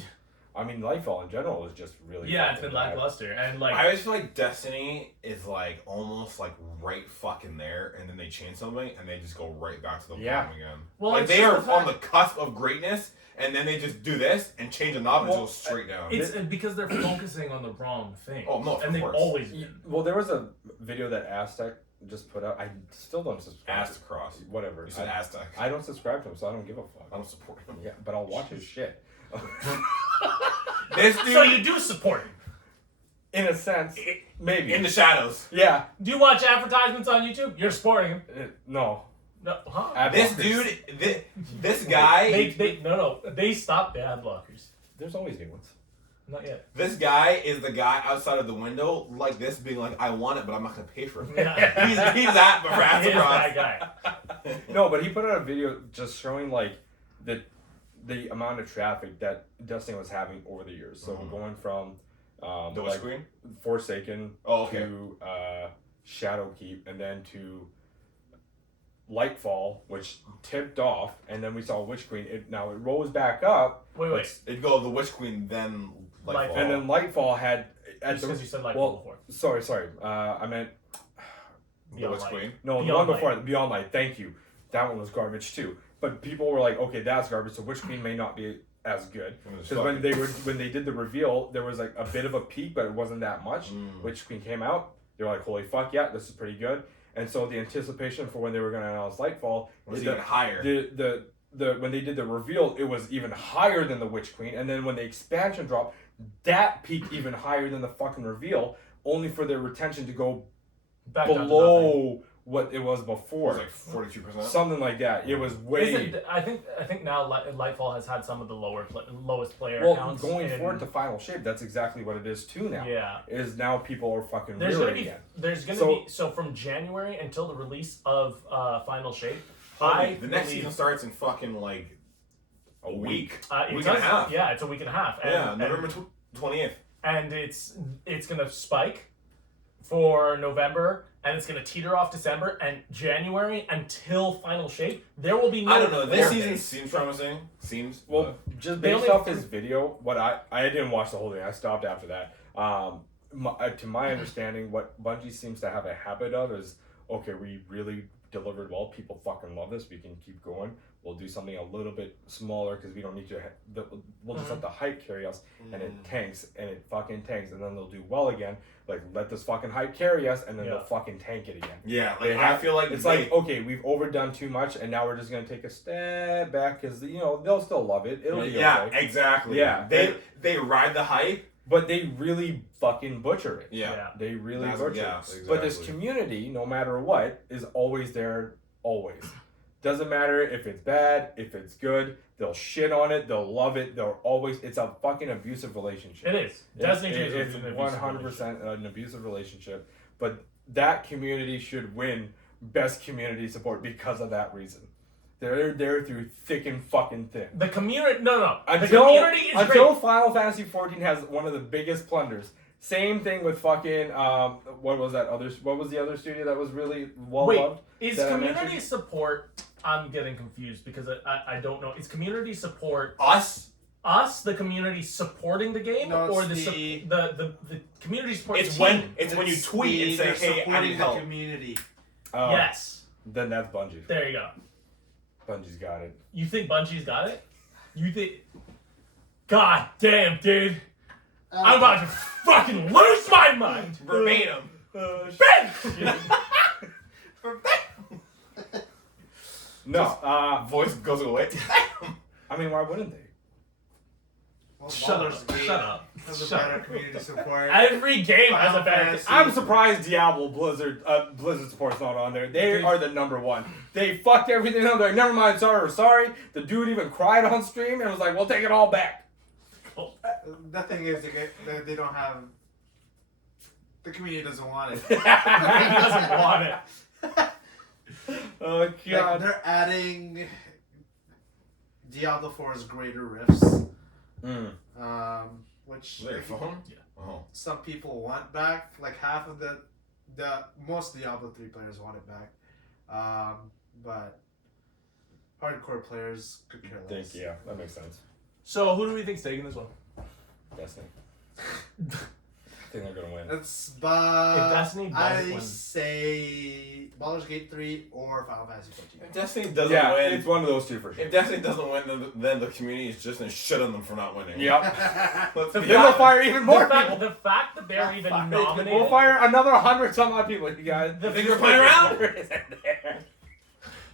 I mean, Lightfall in general is just really. Yeah, it's fucking been bad. lackluster, and like I always feel like Destiny is like almost like right fucking there, and then they change something, and they just go right back to the bottom again. Well, like it's they just are the on the cusp of greatness, and then they just do this and change a knob and Well, go straight down. it's because they're focusing on the wrong thing. Oh, no, of and they've course. always been. Well, there was a video that Aztec just put out. I still don't subscribe. Ass to cross. Whatever. You said Aztec. I don't subscribe to him, so I don't give a fuck. I don't support him. Yeah, but I'll watch his shit. This dude So you do support him. In a sense, maybe. in the shadows. Yeah. Do you watch advertisements on YouTube? You're supporting him. No. No, huh? Ad This blockers. dude, this guy, They stopped the ad blockers. There's always new ones. Not yet. this guy is the guy outside of the window like this, being like, "I want it, but I'm not gonna pay for it." Yeah. he's that, but for ass He is across. that guy. No, but he put out a video just showing like the amount of traffic that Destiny was having over the years. So Mhm. going from The Witch Queen. Forsaken Oh, okay. to Shadowkeep, and then to Lightfall, which tipped off, and then we saw Witch Queen. It rose back up, Wait. It'd go the Witch Queen, then Lightfall. and then Lightfall had Just because you said like well, before. sorry, I meant the Beyond Witch Light. Queen. no, the Beyond one before Light. it, Beyond Light. Thank you. That one was garbage too. But people were like, okay, that's garbage. So Witch Queen may not be as good. It was Because when fucking- they did the reveal, there was like a bit of a peak, but it wasn't that much. Mm. Witch Queen came out. They were like, holy fuck, yeah, this is pretty good. And so the anticipation for when they were going to announce Lightfall was is even that higher. the when they did the reveal, it was even higher than the Witch Queen. And then when the expansion dropped, that peaked even higher than the fucking reveal, only for their retention to go Back down to nothing. below what it was It before. was like 42%. Something like that. It was way. Isn't, I think now Lightfall has had some of the lowest player Well, counts. going in- forward to Final Shape, that's exactly what it is too now. Yeah. Is now people are fucking There's gonna rearing be again. so from January until the release of Final Shape. The next believe- season starts in fucking like a week. It Week does, and a half. Yeah, it's a week and a half. And, Yeah, and- November 20th. and it's gonna spike for November, and it's gonna teeter off December and January until Final Shape. There will be no. I don't know. This core season base. seems promising. Seems. Well, just They based only- off his video, what I didn't watch the whole thing. I stopped after that. To my understanding, what Bungie seems to have a habit of is, okay, we really delivered well. People fucking love this. We can keep going. We'll do something a little bit smaller because we don't need to. We'll just let the hype carry us, and it tanks, and it fucking tanks, and then they'll do well again. Like, let this fucking hype carry us, and then Yeah. they'll fucking tank it again. Yeah, They like I have- feel like It's they- like, okay, we've overdone too much, and now we're just gonna take a step back because they'll still love it. It'll be yeah, okay. exactly. Yeah. they ride the hype. But they really fucking butcher it. Yeah. They really That's- butcher yeah, it. But this exactly. community, no matter what, is always there, always. Doesn't matter if it's bad, if it's good. They'll shit on it. They'll love it. They'll always. It's a fucking abusive relationship. It is. Destiny 2 It's is an abusive 100% an abusive relationship. But that community should win best community support because of that reason. They're there through thick and fucking thin. The community, no. The Until community is great. Final Fantasy 14 has one of the biggest plunders. Same thing with fucking what was the other studio that was really well Wait, loved? is that I community mentioned? support? I'm getting confused because I don't know. Is community support Us. the community supporting the game, No, or it's the community support? It's team? when you tweet and say, "Hey, I supporting need the help." community. Oh, Yes, Then that's Bungie. there you go. Bungie's got it. You think Bungie's got it? You think? God damn, dude! I'm about to fucking lose my mind. Verbatim. Ben! No, Voice goes away. I mean, why wouldn't they? Well, Shut Baldur's up! Gate Shut up! has a Shut better up. community support. Every game has a Final better. Fantasy. I'm surprised Diablo Blizzard support's not on there. They are the number one. They fucked everything up. They're like, never mind, sorry, we're sorry. The dude even cried on stream and was like, we'll take it all back. The thing is, they don't have. The community doesn't want it. He doesn't want it. Oh Like, god. they're adding Diablo 4's greater rifts Which Is that your phone? Yeah. Oh. some people want back. Like half of the most Diablo 3 players want it back. But hardcore players could care less. Yeah, that makes sense. So who do we think's taking this one? Destiny. I think they're gonna win. It's If Destiny doesn't I win. say Baldur's Gate 3 or Final Fantasy 14. If Destiny doesn't Yeah, win, it's one of those two for sure. if Destiny doesn't win, then the community is just gonna shit on them for not winning. Yep. Let's Then be we'll honest. fire even more people. The fact that they're even nominated. We'll fire another 100 some odd people, you guys. You think we're playing around?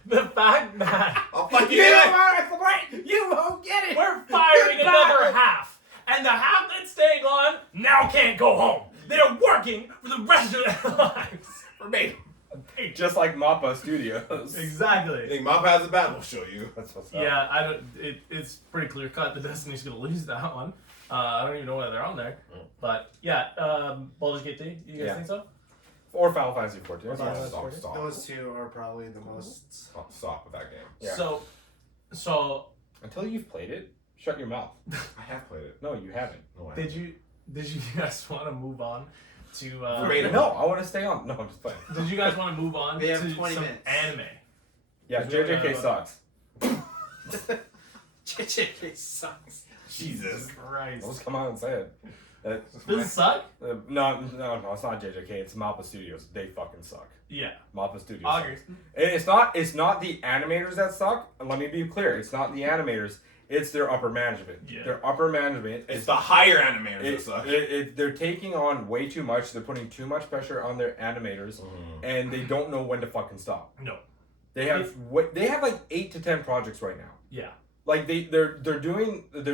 The fact that I'll fuck you. You won't get it. we're firing another half, and the half that's staying on now can't go home. They're working for the rest of their lives. For me. Just like Mappa Studios. You Exactly. think Mappa has a bat? We'll show you. That's what's up. Yeah, I don't. It's pretty clear cut that Destiny's gonna lose that one. I don't even know why they're on there, but yeah, Baldur's Gate 3. You guys Yeah. think so? Or Final Fantasy 14. Or Final Fantasy Stop, 14. stop. Those two are probably the most. Stop with that game. Yeah. So Until you've played it, shut your mouth. I have played it. No, you haven't. No, I did haven't. you guys want to move on to? Verbatim. No, I want to stay on. No, I'm just playing. Did you guys want to move on We have to 20 some minutes. anime? Yeah, JJK sucks. JJK sucks. Jesus. Christ. Let's come out and say it. Does it suck? No, it's not JJK. It's Mappa Studios. They fucking suck. Yeah. Mappa Studios. August. sucks. It's not the animators that suck. Let me be clear. It's not the animators. It's their upper management. Yeah. Their upper management It's is the higher animators that suck. they're taking on way too much. They're putting too much pressure on their animators, and they don't know when to fucking stop. No. They have like 8 to 10 projects right now. Yeah. Like they're doing the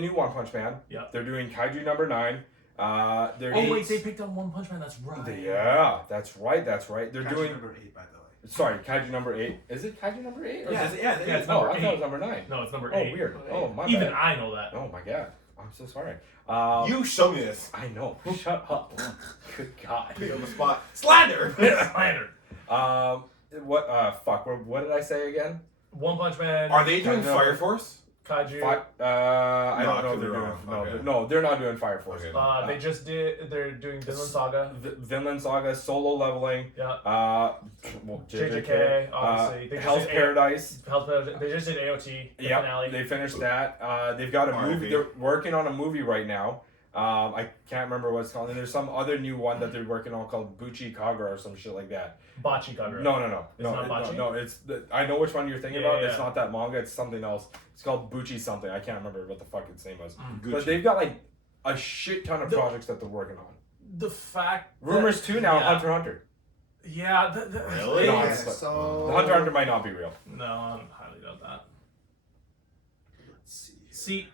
new One Punch Man. Yeah. They're doing Kaiju number 9. Wait, they picked up One Punch Man. That's right. Yeah, that's right. They're Kaiju doing. number 8, by the way. Sorry, Kaiju number 8. Is it Kaiju number 8? Or Yeah, is it, yeah, Yeah, it's oh, number I thought it 8. was number 9. No, it's number Oh, 8. weird. Oh, my Even bad. I know that. Oh my god. I'm so sorry. You show me this. I know. Shut up. Good God. Put you on the spot. Slander. Slander. Fuck. What did I say again? One Punch Man. Are they doing No. Fire Force? Kaiju. I No, don't know could if they're be doing. wrong. No, Okay. no, they're not doing Fire Force. Okay. They just did. They're doing Vinland Saga. Vinland Saga, Solo Leveling. Yeah. Well, JJK, obviously. They just Hell's did Paradise. Hell's Paradise. They just did AOT. The finale. They finished that. They've got a movie. RIP. They're working on a movie right now. I can't remember what it's called. And there's some other new one that they're working on called Buchi Kagura or some shit like that. Bachi Kagura. No. It's not Bachi? No. It's I know which one you're thinking Yeah, about. yeah. It's not that manga. It's something else. It's called Buchi something. I can't remember what the fuck its name was. Gucci. But they've got like a shit ton of projects that they're working on. The fact. Rumors too now. Yeah. Hunter x Hunter. Yeah. Really? No, Okay, it's like- so The Hunter x Hunter might not be real. No, I highly doubt that. let's see. See,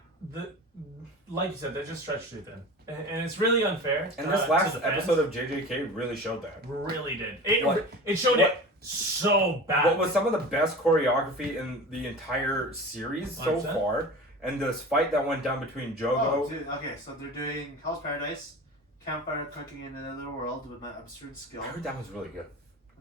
like you said, they're just stretched too thin, and it's really unfair. And to this last the fans. episode of JJK really showed that. really did. What? It showed What? it so bad. What was some of the best choreography in the entire series so 100%. far? And this fight that went down between Jogo. Oh, dude, okay, so they're doing Hell's Paradise, Campfire Cooking in Another World with my absurd skill. I heard that was really good.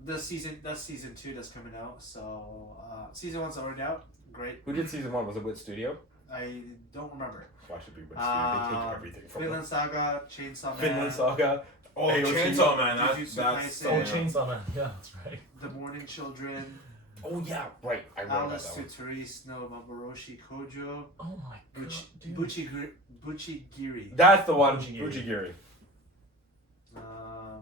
That's season 2 that's coming out. So season 1's already out. Great. Who did season 1? Was it Wit Studio? I don't remember. Why should be Wit Studio? They take everything from Vinland Saga, Chainsaw Man, Vinland Saga. Oh, AOT. Chainsaw Man. Jujutsu That's Oh, Kaisen. Chainsaw Man. Yeah, that's right. The Morning Children, Oh yeah, right. I remember Alice that one. Tsuteri's no Maboroshi Kojo, Oh my god, dude. Buchigiri. That's the one. Bujigiri. Bujigiri.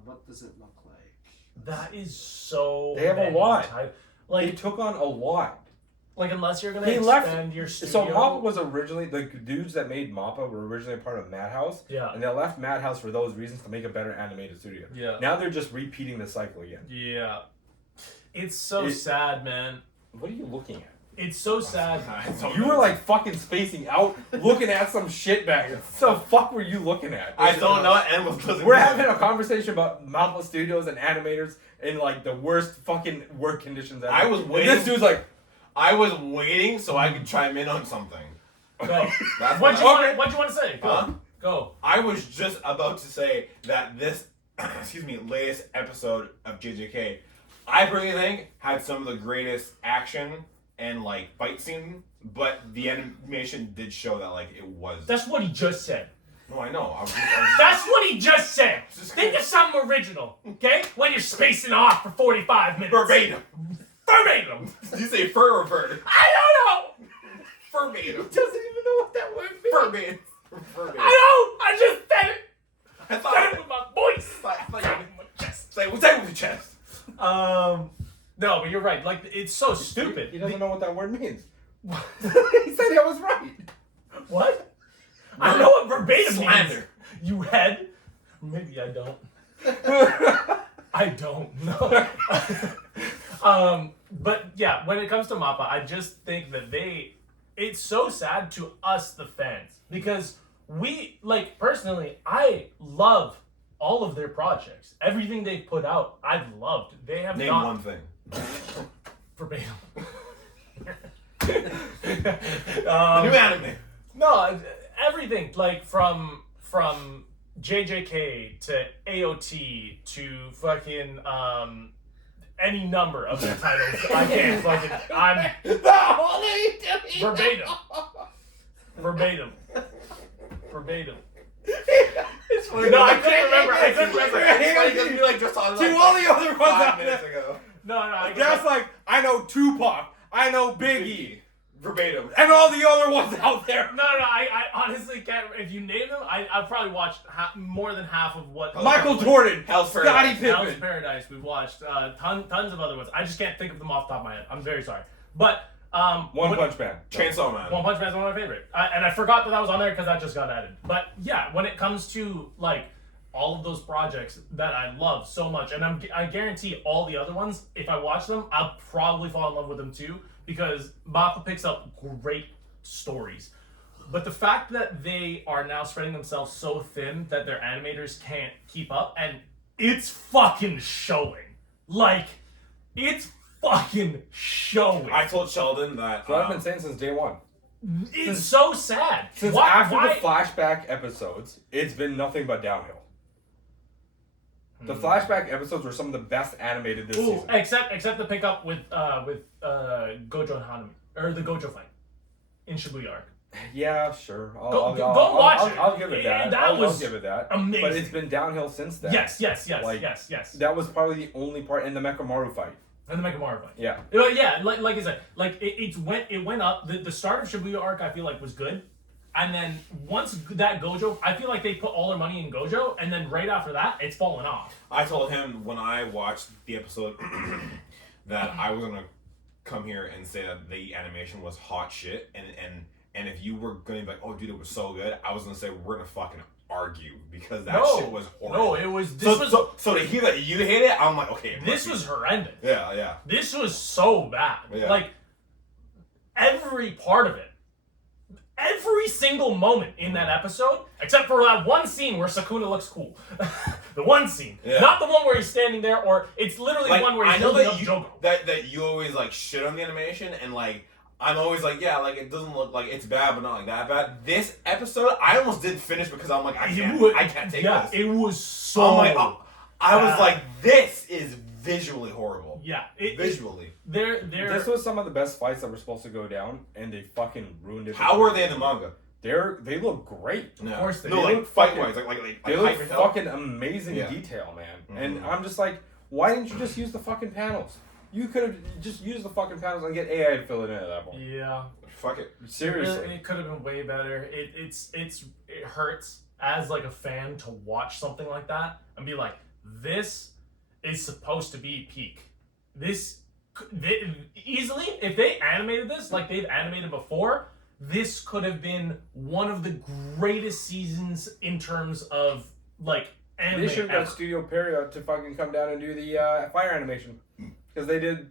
What does it look like? That is so. They have a many lot. type- They Like, took on a lot. unless you're gonna He left- expand your studio. So Mappa was originally the dudes that made Mappa were originally part of Madhouse, Yeah. and they left Madhouse for those reasons to make a better animated studio. Yeah. Now they're just repeating the cycle again. Yeah. It's so It- sad, man. What are you looking at? It's so sad. You were like fucking spacing out, looking at some shit back. What the fuck were you looking at? I don't know. And was listening. We're having a conversation about Mappa Studios and animators in like the worst fucking work conditions ever. I was And waiting. this dude's like, I was waiting so I could chime in on something. Go. That's What'd what you want to say? Go. Huh? Go. I was just about to say that this, latest episode of JJK, I personally think had some of the greatest action and like fight scene, but the animation did show that like it was. That's what he just said. No, I know. That's what he just said. Think of something original, okay? When you're spacing off for 45 minutes. Verbatim. Verbatim. Did you say fur or bird? I don't know. Verbatim. Doesn't even know what that word means. Verbatim. Verbatim. I don't. I just said it. I Said it thought with my voice. I thought you With my chest. say it with your chest. No, but you're right. Like, it's so stupid. He doesn't know what that word means. He said I was right. What? I know what verbatim means. Slander. You head? Maybe I don't. I don't know. But yeah, when it comes to Mappa, I just think that it's so sad to us, the fans, because we, like, personally, I love all of their projects. Everything they've put out, I've loved. They have Name not one thing. verbatim. The new anime. No, everything, like from JJK to AOT to fucking any number of their titles. I can't fucking. I'm verbatim. Verbatim. It's funny. No, I couldn't remember. I couldn't remember. It's funny because we like just saw To all the other ones 5 out minutes there. ago. No, I That's like, I know Tupac, I know Biggie, Verbatim. and all the other ones out there. No, I honestly can't. If you name them, I've probably watched more than half of what. Michael Jordan, Hell's Scottie Paradise. Hell's Pippen. Paradise. We've watched tons of other ones. I just can't think of them off the top of my head. I'm very sorry. But One Punch Man. Chainsaw Man. One Punch Man is one of my favorite, and I forgot that was on there because that just got added. But yeah, when it comes to like all of those projects that I love so much, and I guarantee all the other ones, if I watch them, I'll probably fall in love with them too because Mappa picks up great stories. But the fact that they are now spreading themselves so thin that their animators can't keep up, and it's fucking showing. Like, it's fucking showing. I told Sheldon that. So I've been saying since day one. It's so sad. Since Why- after why- the flashback episodes, it's been nothing but downhill. The Hmm. flashback episodes were some of the best animated this Ooh, season. except the pickup with Gojo and Hanami, or the Gojo fight in Shibuya arc. Yeah, sure. Go watch it. I'll give it that. That I'll was give it that. amazing. But it's been downhill since then. Yes. Like, yes. That was probably the only part in the Mechamaru fight. And the Mechamaru fight. Yeah. Yeah, like I said, like it went up. The start of Shibuya arc I feel like was good, and then once that Gojo, I feel like they put all their money in Gojo, and then right after that, it's fallen off. I told him when I watched the episode that I was gonna come here and say that the animation was hot shit, and if you were gonna be like, oh dude, it was so good, I was gonna say we're gonna fucking argue because that shit was horrible. No, it was. So to hear that you hate it, I'm like, okay. This was horrendous. Yeah. This was so bad. Yeah. Like every part of it. Every single moment in that episode, except for that one scene where Sakuna looks cool. The one scene. Yeah. Not the one where he's standing there, or it's literally Like, one where he's I know holding that up you Jogo. that you always like shit on the animation, and like I'm always like, yeah, like it doesn't look like it's bad, but not like that bad. This episode, I almost didn't finish because I'm like, I can't take this. It was so. I'm like, I was like, this is visually horrible. Yeah. Visually. This was some of the best fights that were supposed to go down, and they fucking ruined it. How were they in the manga? They look great. No. Of course they no, do. like fight wise, like They look hyper tell. fucking amazing Yeah. detail, man. Mhm. And I'm just like, why didn't you just use the fucking panels? You could have just used the fucking panels and get AI to fill it in at that point. Yeah. Fuck it. Seriously. It could have been way better. It hurts as like a fan to watch something like that and be like, this is supposed to be peak. Easily, if they animated this like they've animated before, this could have been one of the greatest seasons in terms of like anime. They should have ever. got Studio Period to fucking come down and do the fire animation. Because they did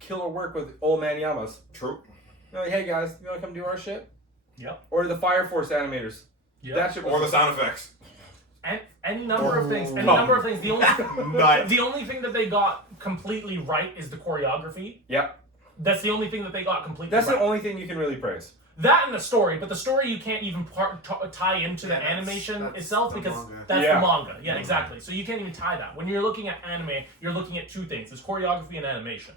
killer work with Old Man Yamas. True. They're like, hey guys, you wanna come do our shit? Yep. Or the Fire Force animators. Yep. That shit was Or the sound effects. And any number of things. Any Oh. number of things. The only Nuts. the only thing that they got completely right is the choreography. Yeah. That's the only thing that they got completely That's right. the only thing you can really praise. That and the story, but the story you can't even tie into the Yeah, that's- animation that's itself the because manga. that's Yeah. the manga. Yeah, exactly. So you can't even tie that. When you're looking at anime, you're looking at two things: it's choreography and animation.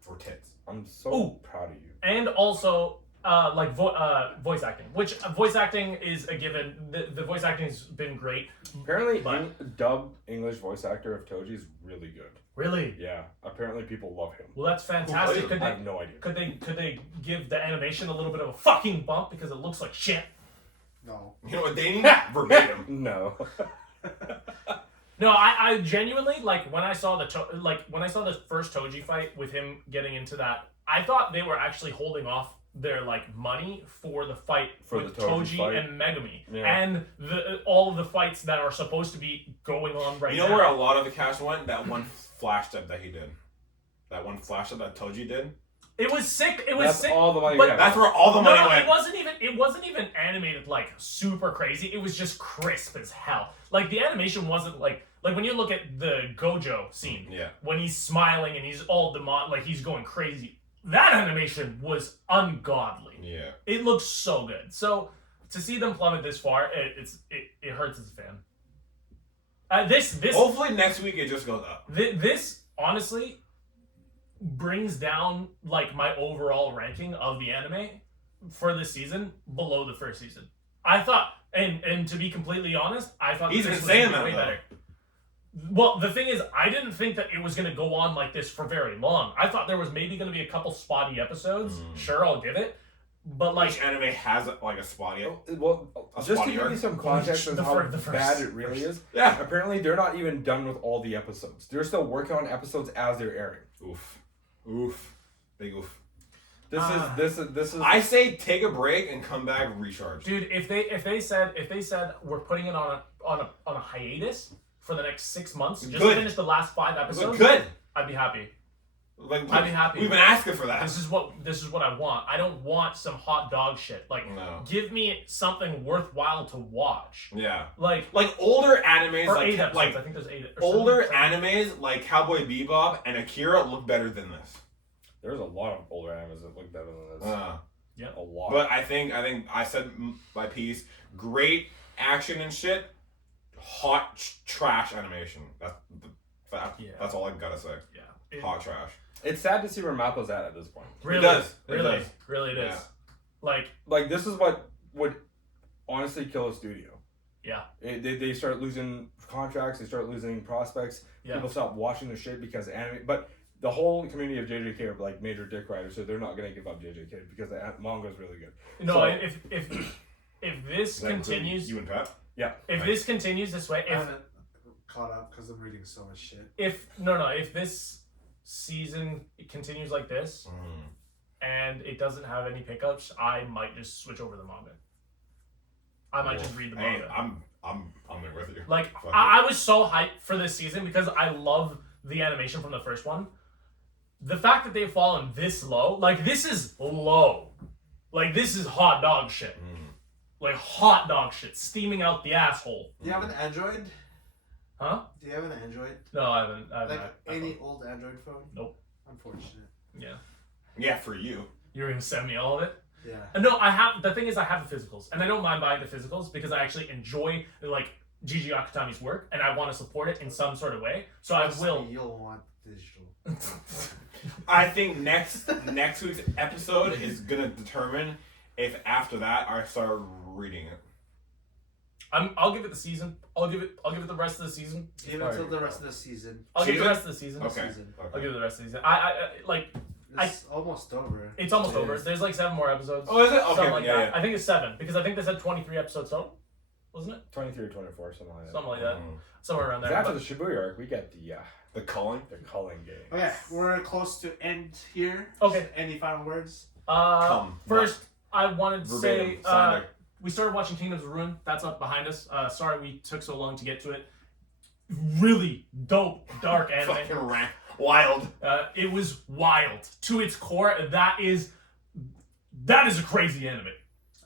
For tits. I'm so Ooh. proud of you. And also, like voice acting, which voice acting is a given. The voice acting has been great. Apparently, But- dub English voice actor of Toji is really good. Really? Yeah, apparently people love him. Well, that's fantastic. Who played Could I they, have no idea. could they give the animation a little bit of a fucking bump because it looks like shit? No. You know what they need? Verbatim. No. No, I genuinely like when I saw the first Toji fight with him getting into that. I thought they were actually holding off their like money for the fight For with the Toji fight? and Megami Yeah. and all of the fights that are supposed to be going on right You know now. where a lot of the cash went? That one flash step that he did. That one flash step that Toji did. It was sick. It was That's sick. all the money. But we have. That's where all the money No, went. it wasn't even animated like super crazy. It was just crisp as hell. Like the animation wasn't like when you look at the Gojo scene Yeah. when he's smiling and he's all like he's going crazy. That animation was ungodly. Yeah. It looks so good. So to see them plummet this far, it hurts as a fan. This Hopefully next week it just goes up. this honestly brings down like my overall ranking of the anime for this season below the first season. I thought, and to be completely honest, I thought He's this been was saying gonna be that, way though. better. Well, the thing is, I didn't think that it was going to go on like this for very long. I thought there was maybe going to be a couple spotty episodes. Sure, I'll give it. But like, Which anime has like a spotty? Well, A just to spotty give you arc? some context The of how first- bad it really is. Yeah. Apparently, they're not even done with all the episodes. They're still working on episodes as they're airing. Oof. Oof. Big oof. This is. I say take a break and come back recharged. dude, if they said we're putting it on a hiatus for the next 6 months, just Good. to finish the last 5 Look episodes, good. I'd be happy. Like I'd be happy. We've been asking for that. This is what I want. I don't want some hot dog shit. Like, No. give me something worthwhile to watch. Yeah. Like, Like older animes, or like 8 episodes. like I think there's 8. Or older 7. animes like Cowboy Bebop and Akira look better than this. There's a lot of older animes that look better than this. A lot. But I think I said my piece. Great action and shit. Hot trash animation. That's all I gotta say. Yeah. Hot trash. It's sad to see where Mappa's at this point. Really, It does. It really, does. really it is. Yeah. Like, Like, this is what would honestly kill a studio. yeah, They start losing contracts, they start losing prospects. yeah. People stop watching the shit because anime. But the whole community of JJK are like major dick riders, so they're not going to give up JJK because the manga is really good. No, So- if this Does that include continues, you and Pat? if this continues this way, I if haven't caught up because I'm reading so much shit. if this season continues like this and it doesn't have any pickups, I might just switch over the manga. I might just read the Hey, manga. I'm there with you. Like, Fuck I was so hyped for this season because I love the animation from the first one. The fact that they've fallen this low, like, this is low. Like, this is hot dog shit. Like, hot dog shit. Steaming out the asshole. Do you have an Android? Huh? Do you have an Android? No, I haven't. Like any old Android phone? Nope. Unfortunate. Yeah. Yeah, for you. You're going to send me all of it? Yeah. No, I have. The thing is, I have the physicals. And I don't mind buying the physicals because I actually enjoy, like, Gigi Akutami's work and I want to support it in some sort of way. So I Trust will. me, you'll want digital. I think next week's episode is gonna determine if after that I start reading it. I'll give it the season. I'll give it the rest of the season. Give it till the rest of the season. I'll give it the Season? rest of the season. Okay. Season. I'll give it the rest of the season. I like. It's almost over. It's almost It over. is. There's like 7 more episodes. Oh, is it? Okay. Something like yeah, that. I think it's 7 because I think they said 23 episodes total, wasn't it? 23 or 24, something like that. Something like yeah. that. Somewhere around there. After But- the Shibuya arc, we get The culling. the culling game. Okay, we're close to end here. Okay. Any final words? Come. First, I wanted to say Verbatim. Sound like- we started watching Kingdoms of Ruin. That's up behind us. Sorry we took so long to get to it. Really dope, dark anime. Fucking wild. It was wild to its core. That is a crazy anime.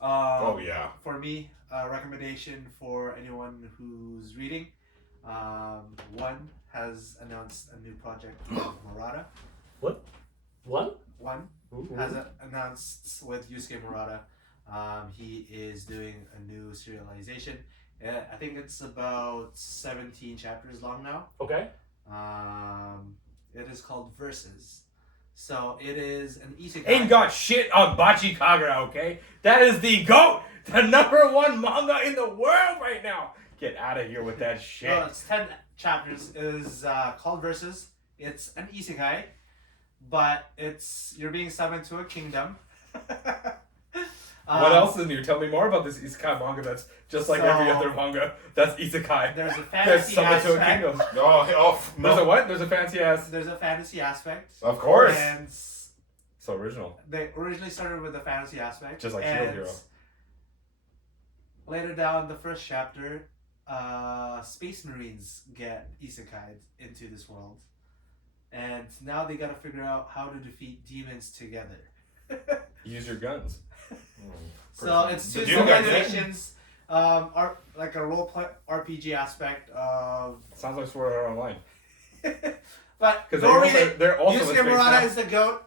Oh yeah. For me, recommendation for anyone who's reading. One has announced a new project with Murata. What? One has announced with Yusuke Murata. He is doing a new serialization. I think it's about 17 chapters long now. Okay. It is called Versus. So it is an isekai. Ain't got shit on Bachi Kagura, okay? That is the GOAT! The #1 manga in the world right now! Get out of here with that shit. Well, it's 10 chapters. It is called Versus. It's an isekai, but you're being summoned to a kingdom. What else is new? Tell me more about this isekai manga that's just like every So- other manga that's isekai. There's a There's fantasy summoned to a aspect. kingdom. Oh, There's no. a what? There's a fancy ass. There's a fantasy aspect. Of course. And So original. they originally started with the fantasy aspect. Just like and Shield Hero. Later down the first chapter, space marines get isekai'd into this world. And now they gotta figure out how to defeat demons together. Use your guns. So it's two The Doom guys, civilizations, like a role play RPG aspect of. Sounds like Sword Art Online. But Because Yusuke they're also in space Murata now. is the goat.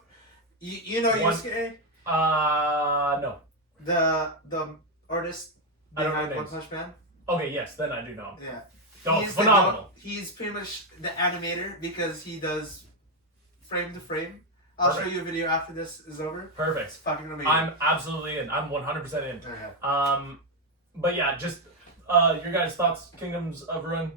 You know One- Yusuke, No. the artist I don't know behind One names. Punch Man. Okay, yes, then I do know. Yeah. Oh, He's the phenomenal. goat. He's pretty much the animator because he does frame to frame. I'll Perfect. show you a video after this is over. It's Perfect. fucking amazing. I'm absolutely in. I'm 100% in. Okay. But yeah, just your guys' thoughts. Kingdoms of Ruin.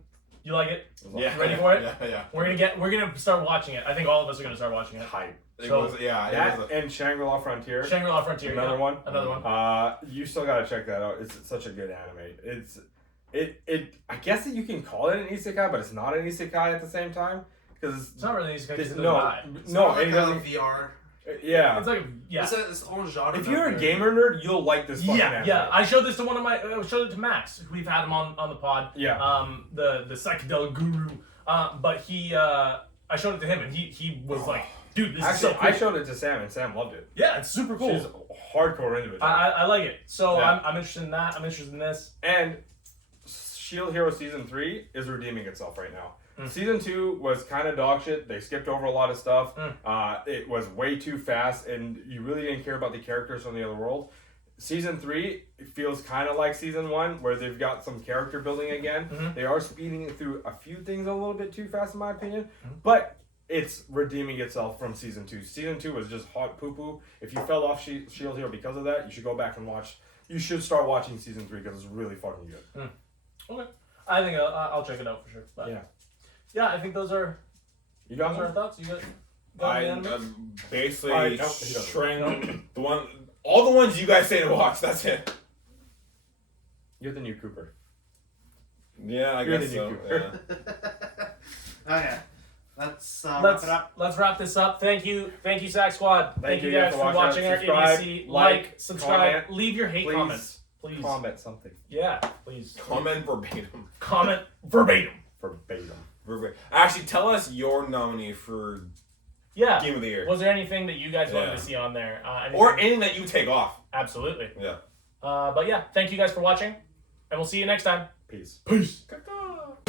You like it? Yeah. Ready for it? Yeah. We're gonna start watching it. I think all of us are gonna start watching it. Hype. It So, was, yeah. That It was and Shangri-La Frontier. Shangri-La Frontier. Another yeah. one. Another one. You still gotta check that out. It's such a good anime. It. I guess that you can call it an isekai, but it's not an isekai at the same time because It's not really easy because no, It's no, not and he like doesn't. VR. Yeah. It's like yeah. It's its own genre. If you're a of gamer nerd, you'll like this fucking Yeah, anime. yeah. I showed this to I showed it to Max. We've had him on the pod. Yeah. The psychedelic guru. But I showed it to him and he was like, dude, this is Actually, so cool. I showed it to Sam, and Sam loved it. Yeah, it's super cool. She's hardcore into it. I like it. So Yeah. I'm interested in that. I'm interested in this. And Shield Hero Season 3 is redeeming itself right now. Mm. Season 2 was kind of dog shit. They skipped over a lot of stuff. Mm. It was way too fast, and you really didn't care about the characters from the other world. Season 3 it feels kind of like Season 1, where they've got some character building again. Mhm. They are speeding it through a few things a little bit too fast, in my opinion. Mm-hmm. But it's redeeming itself from Season 2. Season 2 was just hot poo-poo. If you fell off Shield Hero because of that, you should go back and watch. You should start watching Season 3 because it's really fucking good. Okay. I think I'll check it out for sure. But yeah, I think those are You got our one? thoughts. You got I any anime? basically Alright, nope, he doesn't. Shrang, all the ones you guys say to watch. That's it. You're the new Cooper. Yeah, I You're guess the so. new Yeah. Okay. Let's wrap Let's it up. let's wrap this up. Thank you, Sack Squad. Thank you guys for watching our Subscribe, idiocy. like, Subscribe, comment. leave your hate Please comments, please. Comment something. Yeah, please. Comment verbatim. Comment verbatim. Verbatim. Actually, tell us your nominee for Yeah. Game of the Year, Was there anything that you guys wanted Yeah. to see on there? or anything that you take off. Absolutely. Yeah. But yeah, thank you guys for watching, and we'll see you next time. Peace. Peace. Caca.